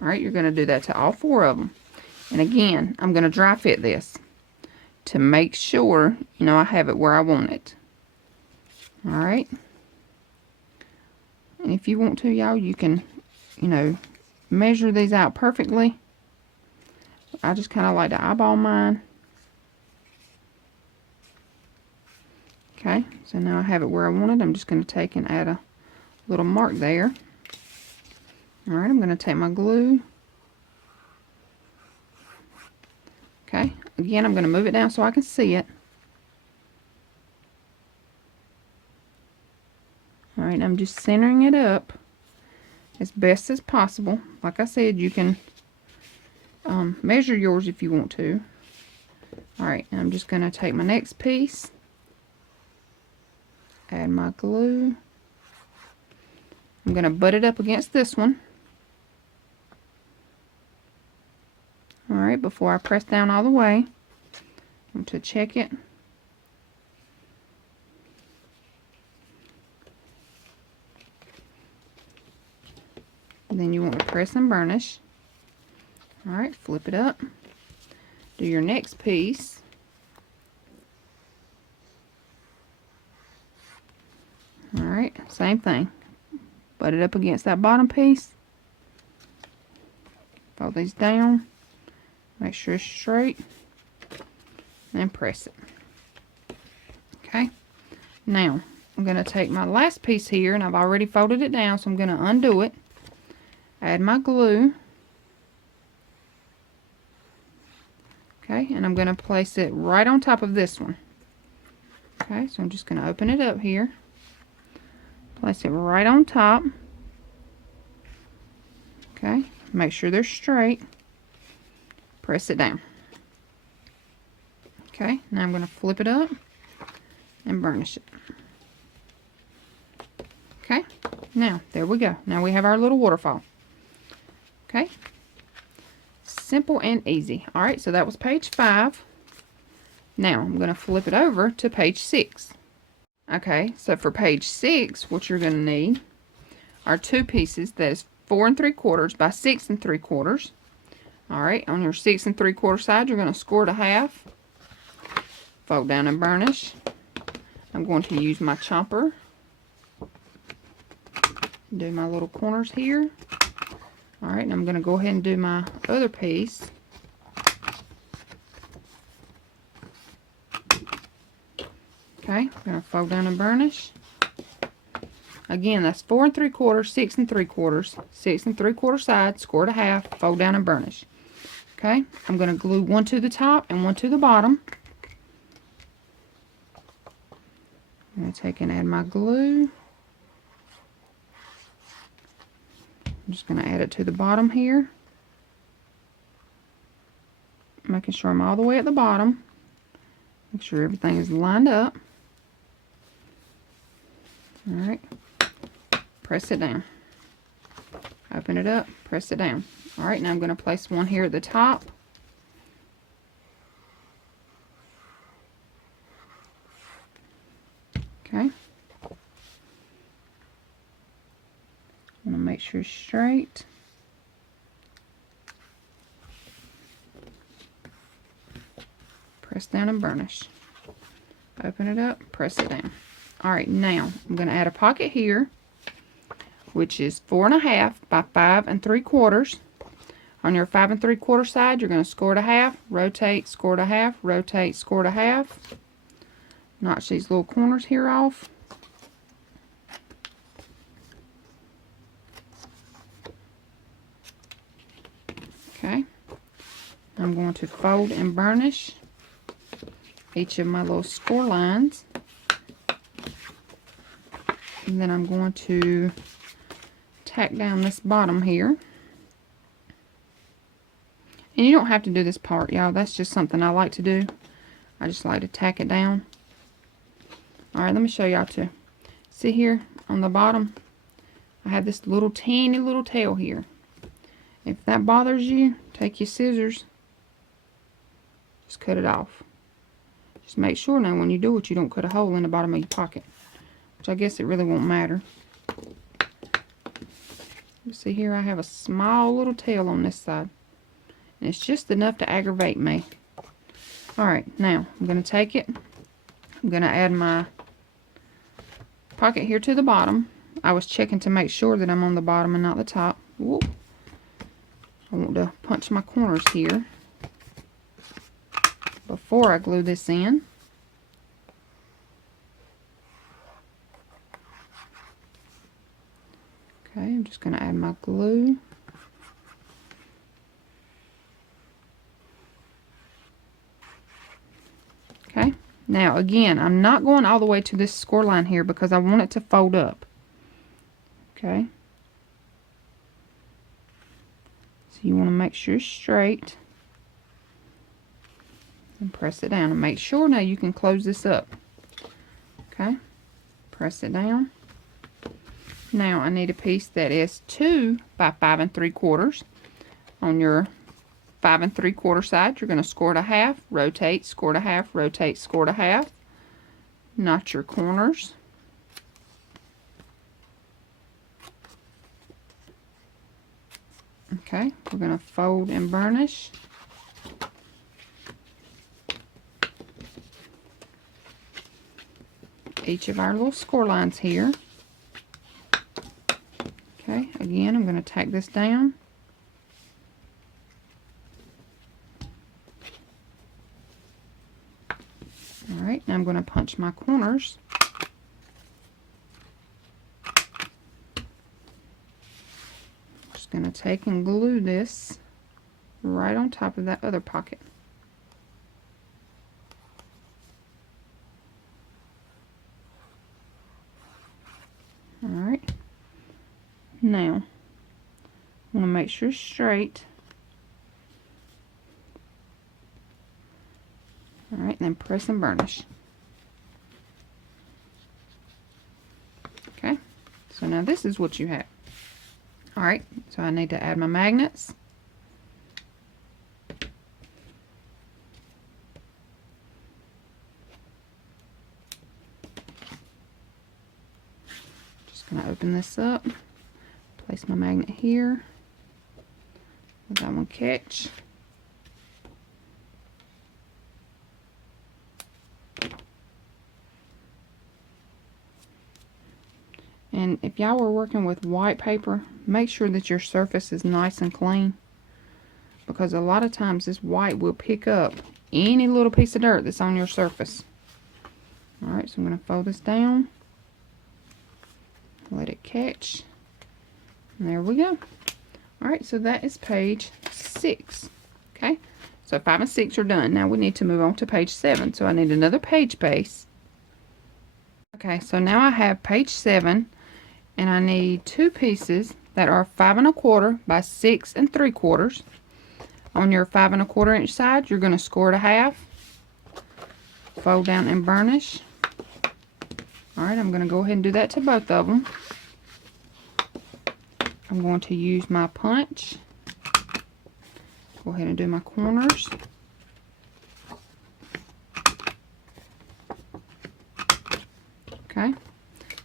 Alright, you're going to do that to all 4 of them. And again, I'm going to dry fit this to make sure, you know, I have it where I want it. Alright. And if you want to, y'all, you can, you know, measure these out perfectly. I just kind of like to eyeball mine. Okay, so now I have it where I want it. I'm just going to take and add a little mark there. Alright, I'm going to take my glue. Okay, again, I'm going to move it down so I can see it. Alright, I'm just centering it up as best as possible. Like I said, you can measure yours if you want to. Alright, I'm just going to take my next piece, add my glue. I'm going to butt it up against this one. Alright, before I press down all the way, I want to check it. And then you want to press and burnish. Alright, flip it up. Do your next piece. Alright, same thing. Butt it up against that bottom piece. Fold these down. Make sure it's straight. And press it. Okay. Now, I'm going to take my last piece here, and I've already folded it down, so I'm going to undo it. Add my glue. Okay, and I'm going to place it right on top of this one. Okay, so I'm just going to open it up here. Place it right on top. Okay, make sure they're straight. Press it down. Okay, now I'm going to flip it up and burnish it. Okay, now there we go. Now we have our little waterfall. Okay, simple and easy. Alright, so that was page 5. Now I'm going to flip it over to page 6. Okay, so for page 6, what you're going to need are 2 pieces that is 4 3/4 by 6 3/4. Alright, on your 6 3/4 side, you're going to score it a half, fold down and burnish. I'm going to use my chomper, do my little corners here. Alright, and I'm going to go ahead and do my other piece. Okay, I'm going to fold down and burnish. Again, that's 4 3/4, 6 3/4, 6 3/4 side, score it a half, fold down and burnish. Okay, I'm going to glue one to the top and one to the bottom. I'm going to take and add my glue. I'm just going to add it to the bottom here. Making sure I'm all the way at the bottom. Make sure everything is lined up. Alright. Press it down. Open it up, press it down. Alright, now I'm going to place one here at the top. Okay. I want to make sure it's straight. Press down and burnish. Open it up, press it down. Alright, now I'm going to add a pocket here, which is 4.5 by 5 3/4. On your 5 3/4 side, you're going to score it a half, rotate, score it a half, rotate, score it a half. Notch these little corners here off. Okay. I'm going to fold and burnish each of my little score lines. And then I'm going to tack down this bottom here. And you don't have to do this part, y'all. That's just something I like to do. I just like to tack it down. Alright, let me show y'all too. See here on the bottom, I have this little teeny little tail here. If that bothers you, take your scissors, just cut it off. Just make sure now when you do it, you don't cut a hole in the bottom of your pocket, which I guess it really won't matter. You see here, I have a small little tail on this side, and it's just enough to aggravate me. Alright, now I'm going to take it. I'm going to add my pocket here to the bottom. I was checking to make sure that I'm on the bottom and not the top. Whoop. I want to punch my corners here before I glue this in. Okay, I'm just going to add my glue. Okay, now again, I'm not going all the way to this score line here because I want it to fold up. Okay. So you want to make sure it's straight. And press it down and make sure now you can close this up. Okay. Press it down. Now I need a piece that is 2 by 5 3/4. On your 5 3/4 side, you're going to score it a half, rotate, score it a half, rotate, score it a half. Notch your corners. Okay, we're going to fold and burnish. Each of our little score lines here. Okay, again, I'm going to tack this down. Alright, now I'm going to punch my corners. Just going to take and glue this right on top of that other pocket. Alright, now I want to make sure it's straight. Alright, then press and burnish. Okay, so now this is what you have. Alright, so I need to add my magnets. Just going to open this up, place my magnet here, let that one catch. And if y'all were working with white paper, make sure that your surface is nice and clean, because a lot of times this white will pick up any little piece of dirt that's on your surface. Alright, so I'm going to fold this down, let it catch, and there we go. Alright, so that is page 6. Okay, so 5 and 6 are done. Now we need to move on to page 7. So I need another page base. Okay, so now I have page 7. And I need 2 pieces that are 5 1/4 by 6 3/4. On your 5 1/4 inch side, you're going to score it a half, fold down and burnish. Alright, I'm going to go ahead and do that to both of them. I'm going to use my punch. Go ahead and do my corners. Okay,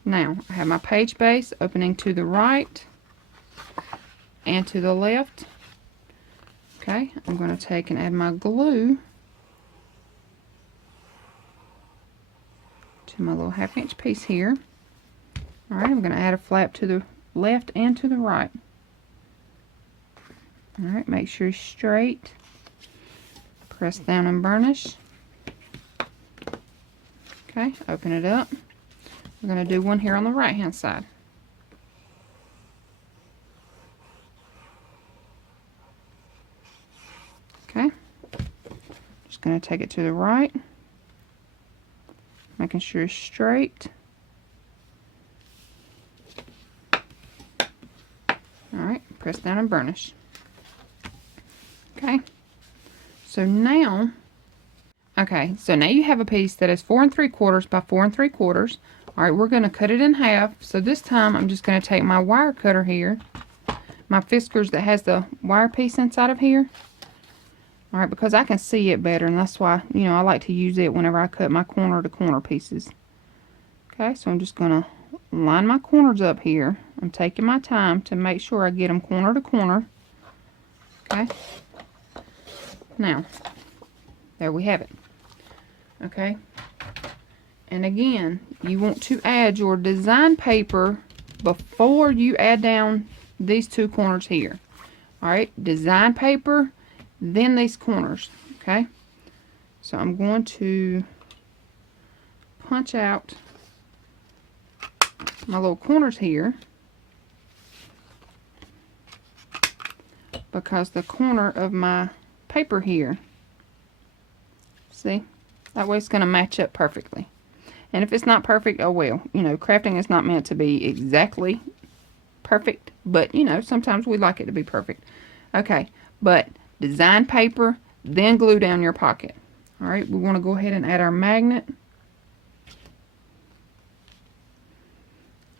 now I have my page base opening to the right and to the left. Okay, I'm going to take and add my glue to my little 1/2 inch piece here. Alright, I'm going to add a flap to the left and to the right. Alright, make sure it's straight. Press down and burnish. Okay, open it up. We're going to do one here on the right hand side. Okay, just going to take it to the right, making sure it's straight. Alright, press down and burnish. Okay, so now you have a piece that is 4 3/4 by 4 3/4. Alright, we're going to cut it in half. So this time I'm just going to take my wire cutter here, my Fiskars that has the wire piece inside of here. Alright, because I can see it better, and that's why, you know, I like to use it whenever I cut my corner to corner pieces. Okay, so I'm just going to line my corners up here. I'm taking my time to make sure I get them corner to corner. Okay, now, there we have it. Okay, and again, you want to add your design paper before you add down these two corners here. Alright, design paper, then these corners. Okay, so I'm going to punch out my little corners here, because the corner of my paper here, see, that way it's going to match up perfectly. And if it's not perfect, oh well, you know, crafting is not meant to be exactly perfect, but you know, sometimes we like it to be perfect. Okay, but design paper, then glue down your pocket. Alright, we want to go ahead and add our magnet.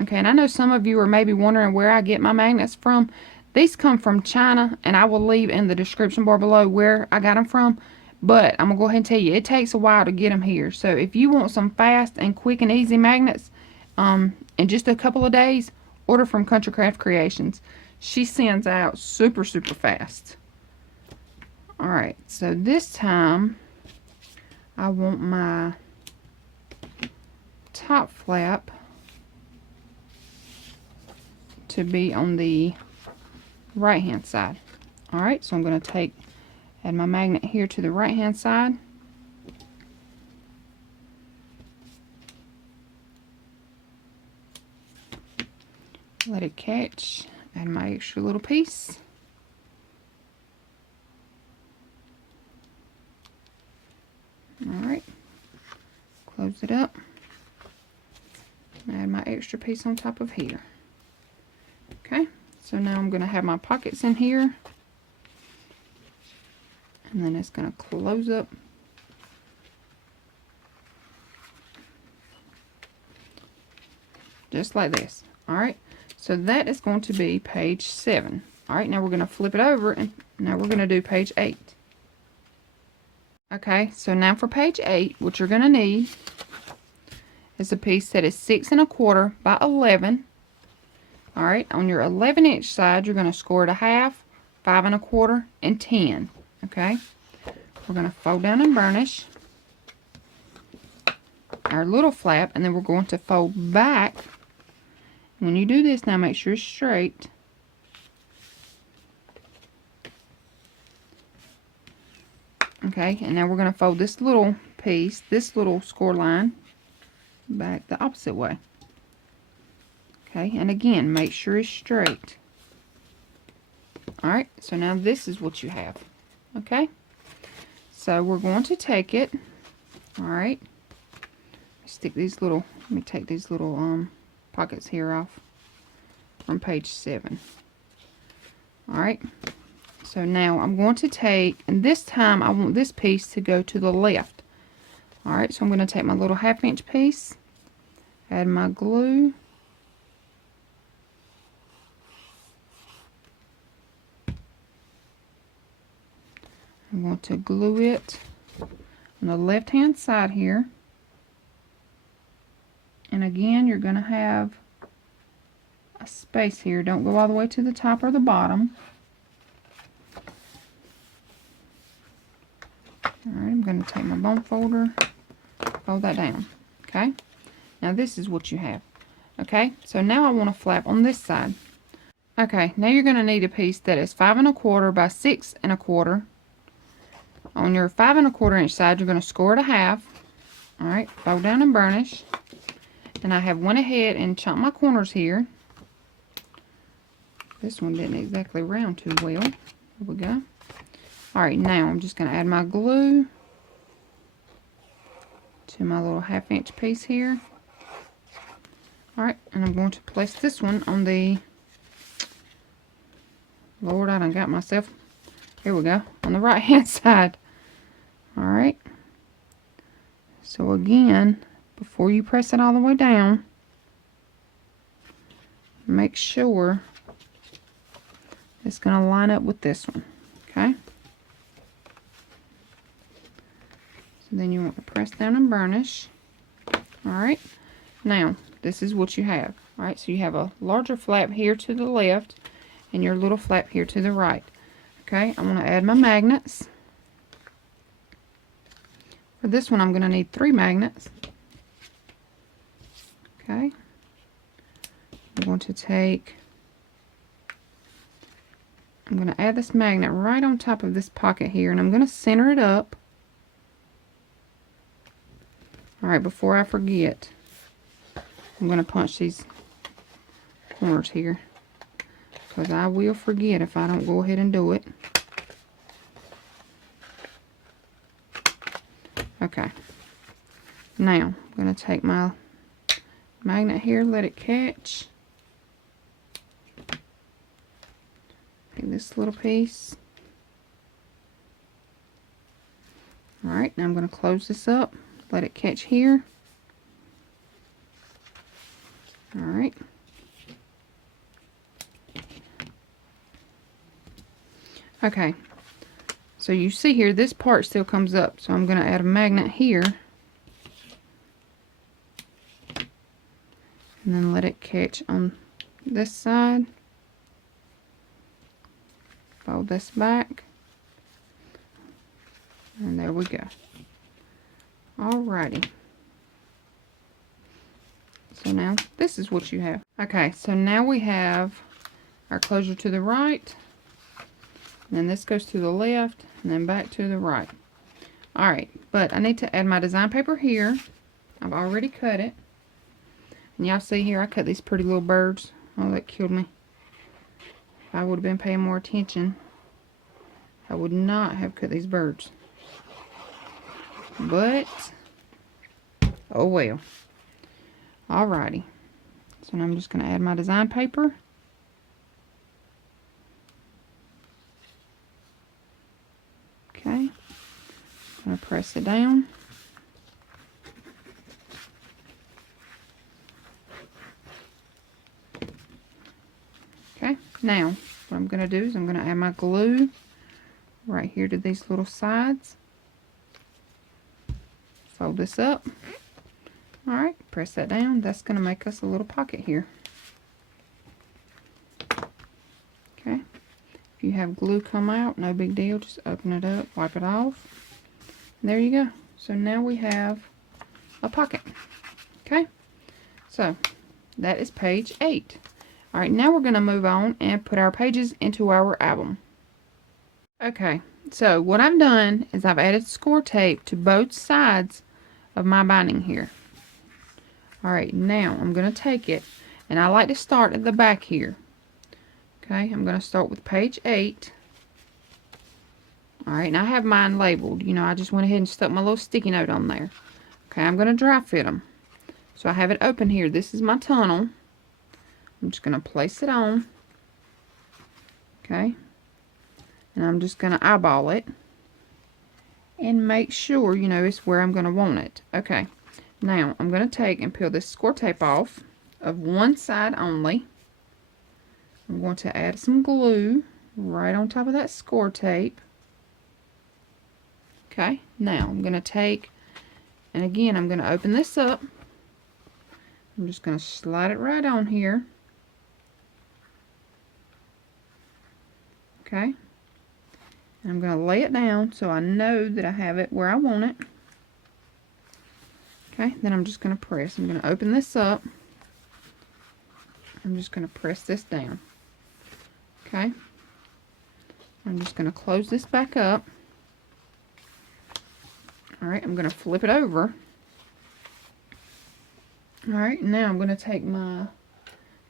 Okay, and I know some of you are maybe wondering where I get my magnets from. These come from China, and I will leave in the description bar below where I got them from. But I'm going to go ahead and tell you, it takes a while to get them here. So if you want some fast and quick and easy magnets in just a couple of days, order from Country Craft Creations. She sends out super, super fast. Alright, so this time I want my top flap to be on the right hand side. Alright, so I'm going to add my magnet here to the right hand side. Let it catch. Add my extra little piece. Alright, close it up. Add my extra piece on top of here. Okay, so now I'm going to have my pockets in here. And then it's going to close up. Just like this. Alright, so that is going to be page 7. Alright, now we're going to flip it over, and now we're going to do page 8. Okay, so now for page 8, what you're going to need is a piece that is 6 1/4 by 11. Alright, on your 11 inch side, you're going to score it a half, 5 1/4, and 10. Okay, we're going to fold down and burnish our little flap, and then we're going to fold back. When you do this, now make sure it's straight. Okay, and now we're going to fold this little piece, this little score line, back the opposite way. Okay, and again, make sure it's straight. Alright, so now this is what you have. Okay, so we're going to take it. Alright, stick these little, let me take these little pockets here off from page 7. Alright, so now I'm going to take, and this time I want this piece to go to the left. Alright, so I'm going to take my little 1/2 inch piece, add my glue, I'm going to glue it on the left hand side here. And again, you're going to have a space here. Don't go all the way to the top or the bottom. Alright, I'm going to take my bone folder, fold that down. Okay, now this is what you have. Okay, so now I want a flap on this side. Okay, now you're going to need a piece that is 5 1/4 by 6 1/4. On your 5 1/4 inch side, you're going to score it a half. Alright, fold down and burnish. And I have went ahead and chopped my corners here. This one didn't exactly round too well. There we go. Alright, now I'm just going to add my glue to my little 1/2 inch piece here. Alright, and I'm going to place this one on the, Lord, I done got myself, here we go, on the right hand side. Alright, so again, before you press it all the way down, make sure it's going to line up with this one. Okay, so then you want to press down and burnish. Alright, now this is what you have. Alright, so you have a larger flap here to the left and your little flap here to the right. Okay, I'm going to add my magnets. For this one I'm going to need 3 magnets. Okay, I'm going to take, I'm going to add this magnet right on top of this pocket here, and I'm going to center it up. Alright, before I forget, I'm going to punch these corners here, because I will forget if I don't go ahead and do it. Okay, now I'm going to take my magnet here, let it catch. Take this little piece. Alright, now I'm going to close this up, let it catch here. Alright. Okay, so you see here, this part still comes up, so I'm going to add a magnet here. And then let it catch on this side. Fold this back. And there we go. Alrighty. So now this is what you have. Okay, so now we have our closure to the right. And then this goes to the left and then back to the right. Alright, but I need to add my design paper here. I've already cut it. And y'all see here, I cut these pretty little birds. Oh, that killed me. If I would have been paying more attention, I would not have cut these birds. But, oh well. Alrighty. So now I'm just going to add my design paper. Okay. I'm going to press it down. Okay, now what I'm going to do is I'm going to add my glue right here to these little sides. Fold this up. Alright, press that down. That's going to make us a little pocket here. Okay, if you have glue come out, no big deal. Just open it up, wipe it off. And there you go. So now we have a pocket. Okay, so that is page 8. Alright, now we're going to move on and put our pages into our album. Okay, so what I've done is I've added score tape to both sides of my binding here. Alright, now I'm going to take it, and I like to start at the back here. Okay, I'm going to start with page 8. Alright, and I have mine labeled. You know, I just went ahead and stuck my little sticky note on there. Okay, I'm going to dry fit them. So I have it open here. This is my tunnel. I'm just going to place it on. Okay. And I'm just going to eyeball it and make sure, you know, it's where I'm going to want it. Okay. Now, I'm going to take and peel this score tape off of one side only. I'm going to add some glue right on top of that score tape. Okay. Now, I'm going to take, and again, I'm going to open this up. I'm just going to slide it right on here. Okay. And I'm going to lay it down so I know that I have it where I want it. Okay, then I'm just going to press. I'm going to open this up. I'm just going to press this down. Okay. I'm just going to close this back up. Alright, I'm going to flip it over. Alright, now I'm going to take my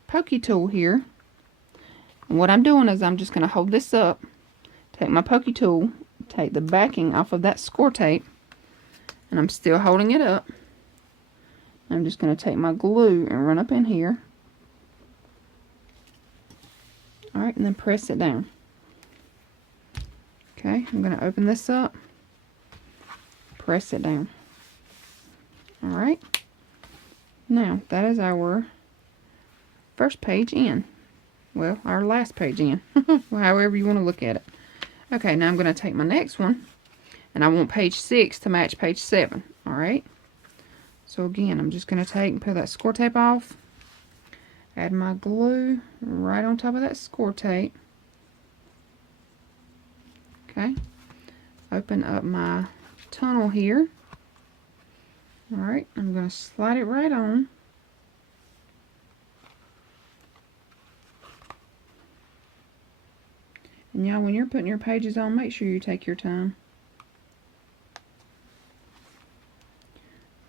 pokey tool here. And what I'm doing is I'm just going to hold this up, take my pokey tool, take the backing off of that score tape, and I'm still holding it up. I'm just going to take my glue and run up in here. Alright, and then press it down. Okay, I'm going to open this up, press it down. Alright, now that is our first page in. Well, our last page in. However you want to look at it. Okay, now I'm going to take my next one, and I want page 6 to match page 7. Alright, so again, I'm just going to take and peel that score tape off, add my glue right on top of that score tape. Okay, open up my tunnel here. Alright, I'm going to slide it right on. And y'all, when you're putting your pages on, make sure you take your time.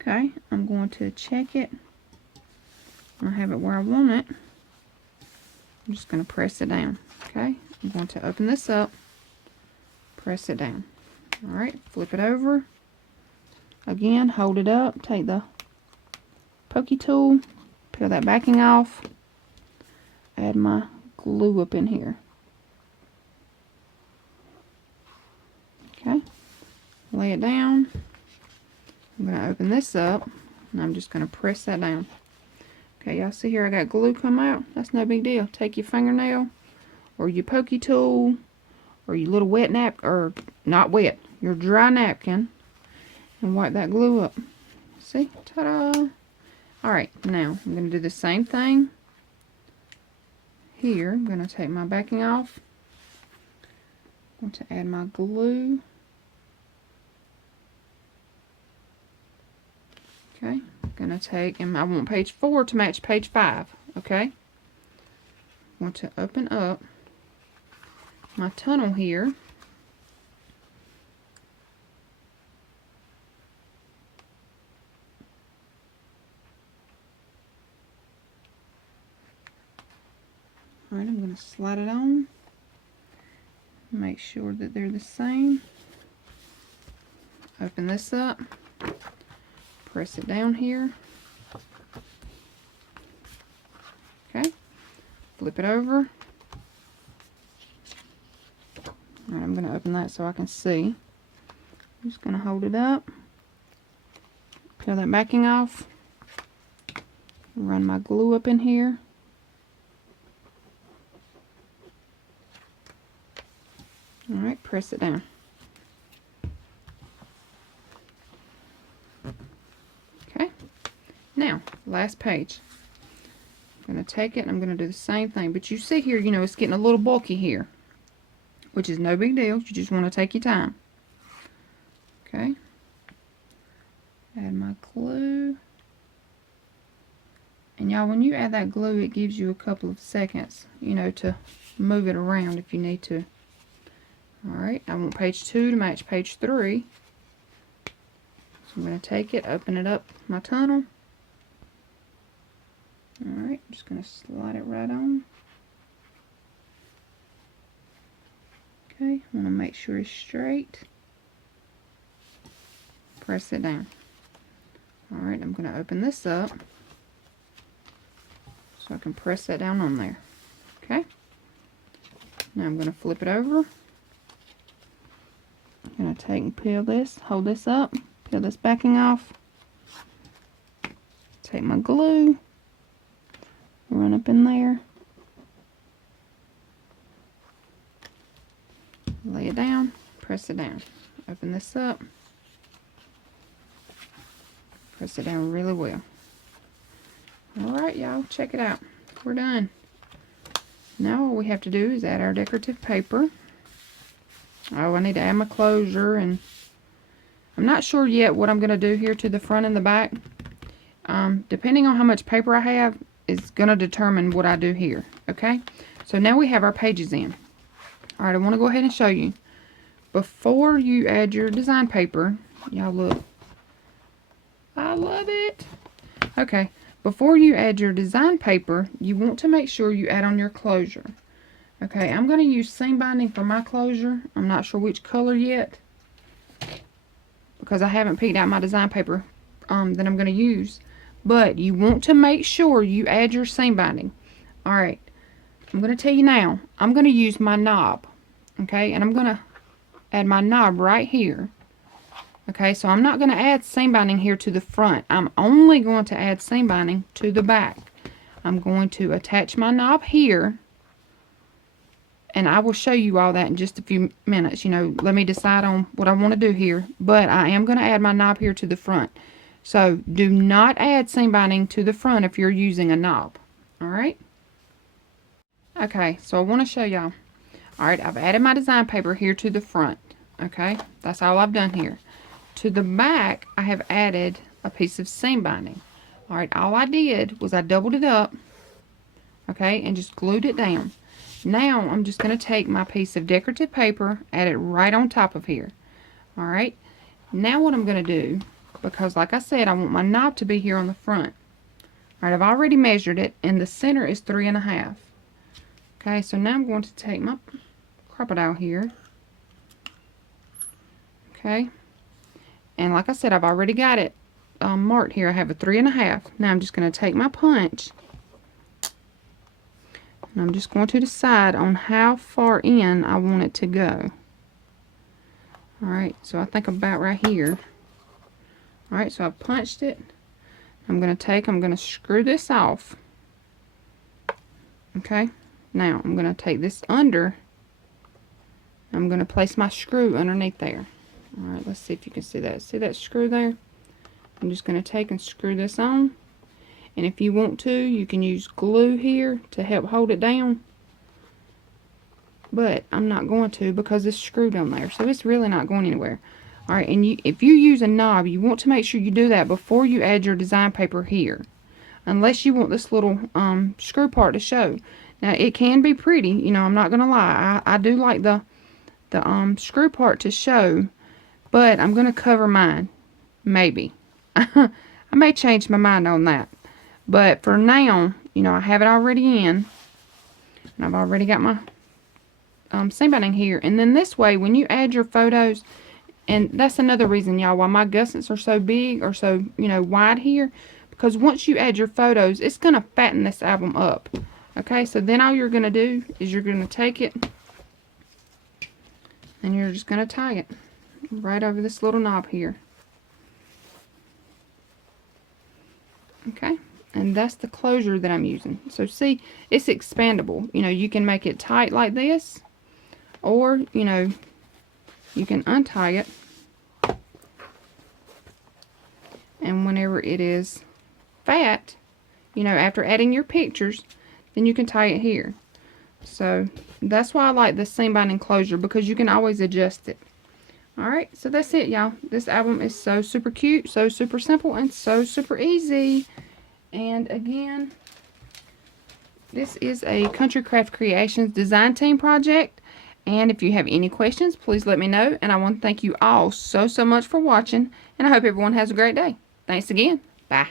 Okay, I'm going to check it. I have it where I want it. I'm just going to press it down. Okay, I'm going to open this up, press it down. Alright, flip it over. Again, hold it up, take the pokey tool, peel that backing off, add my glue up in here. Okay, lay it down. I'm going to open this up, and I'm just going to press that down. Okay, y'all see here I got glue come out. That's no big deal. Take your fingernail, or your pokey tool, or your little wet napkin, or not wet, your dry napkin, and wipe that glue up. See? Ta-da! Alright, now I'm going to do the same thing here. I'm going to take my backing off. I'm going to add my glue. Okay, I'm going to take, and I want page 4 to match page 5. Okay? I want to open up my tunnel here. Alright, I'm going to slide it on. Make sure that they're the same. Open this up. Press it down here. Okay. Flip it over. Alright, I'm going to open that so I can see. I'm just going to hold it up. Peel that backing off. Run my glue up in here. Alright, press it down. Okay, now, last page. I'm going to take it and I'm going to do the same thing. But you see here, you know, it's getting a little bulky here, which is no big deal. You just want to take your time. Okay, add my glue. And y'all, when you add that glue, it gives you a couple of seconds, you know, to move it around if you need to. Alright, I want page 2 to match page 3. So I'm going to take it, open it up, my tunnel. Alright, I'm just going to slide it right on. Okay, I want to make sure it's straight. Press it down. Alright, I'm going to open this up so I can press that down on there. Okay. Now I'm going to flip it over. I'm going to take and peel this, hold this up, peel this backing off. Take my glue, run up in there, lay it down, press it down. Open this up, press it down really well. Alright, y'all, check it out. We're done. Now all we have to do is add our decorative paper. Oh, I need to add my closure, and I'm not sure yet what I'm going to do here to the front and the back. Depending on how much paper I have is going to determine what I do here. Okay, so now we have our pages in. Alright, I want to go ahead and show you. Before you add your design paper, y'all look. I love it. Okay, before you add your design paper, you want to make sure you add on your closure. Okay, I'm going to use seam binding for my closure. I'm not sure which color yet, because I haven't picked out my design paper that I'm going to use. But you want to make sure you add your seam binding. Alright, I'm going to tell you now, I'm going to use my knob. Okay, and I'm going to add my knob right here. Okay, so I'm not going to add seam binding here to the front. I'm only going to add seam binding to the back. I'm going to attach my knob here. And I will show you all that in just a few minutes. You know, let me decide on what I want to do here. But I am going to add my knob here to the front. So, do not add seam binding to the front if you're using a knob. Alright? Okay, so I want to show y'all. Alright, I've added my design paper here to the front. Okay, that's all I've done here. To the back, I have added a piece of seam binding. Alright, all I did was I doubled it up. Okay, and just glued it down. Now, I'm just going to take my piece of decorative paper, add it right on top of here. Alright, now what I'm going to do, because like I said, I want my knob to be here on the front. Alright, I've already measured it, and the center is 3.5. Okay, so now I'm going to take my crocodile here. Okay, and like I said, I've already got it marked here. I have a 3.5. Now I'm just going to take my punch, and I'm just going to decide on how far in I want it to go. Alright, so I think about right here. Alright, so I've punched it. I'm going to screw this off. Okay, now I'm going to take this under. I'm going to place my screw underneath there. Alright, let's see if you can see that. See that screw there? I'm just going to take and screw this on. And if you want to, you can use glue here to help hold it down. But I'm not going to because it's screwed on there. So it's really not going anywhere. Alright, and if you use a knob, you want to make sure you do that before you add your design paper here. Unless you want this little screw part to show. Now, it can be pretty, you know, I'm not going to lie. I do like the screw part to show, but I'm going to cover mine. Maybe. I may change my mind on that. But for now, you know, I have it already in. And I've already got my seam binding here. And then this way, when you add your photos, and that's another reason, y'all, why my gussets are so big or so, you know, wide here. Because once you add your photos, it's going to fatten this album up. Okay, so then all you're going to do is you're going to take it and you're just going to tie it right over this little knob here. Okay, and that's the closure that I'm using. So see, it's expandable. You know, you can make it tight like this, or, you know, you can untie it, and whenever it is fat, you know, after adding your pictures, then you can tie it here. So that's why I like the seam binding closure, because you can always adjust it. Alright, so that's it, y'all. This album is so super cute, so super simple, and so super easy. And again, this is a Country Craft Creations design team project. And if you have any questions, please let me know. And I want to thank you all so much for watching. And I hope everyone has a great day. Thanks again. Bye.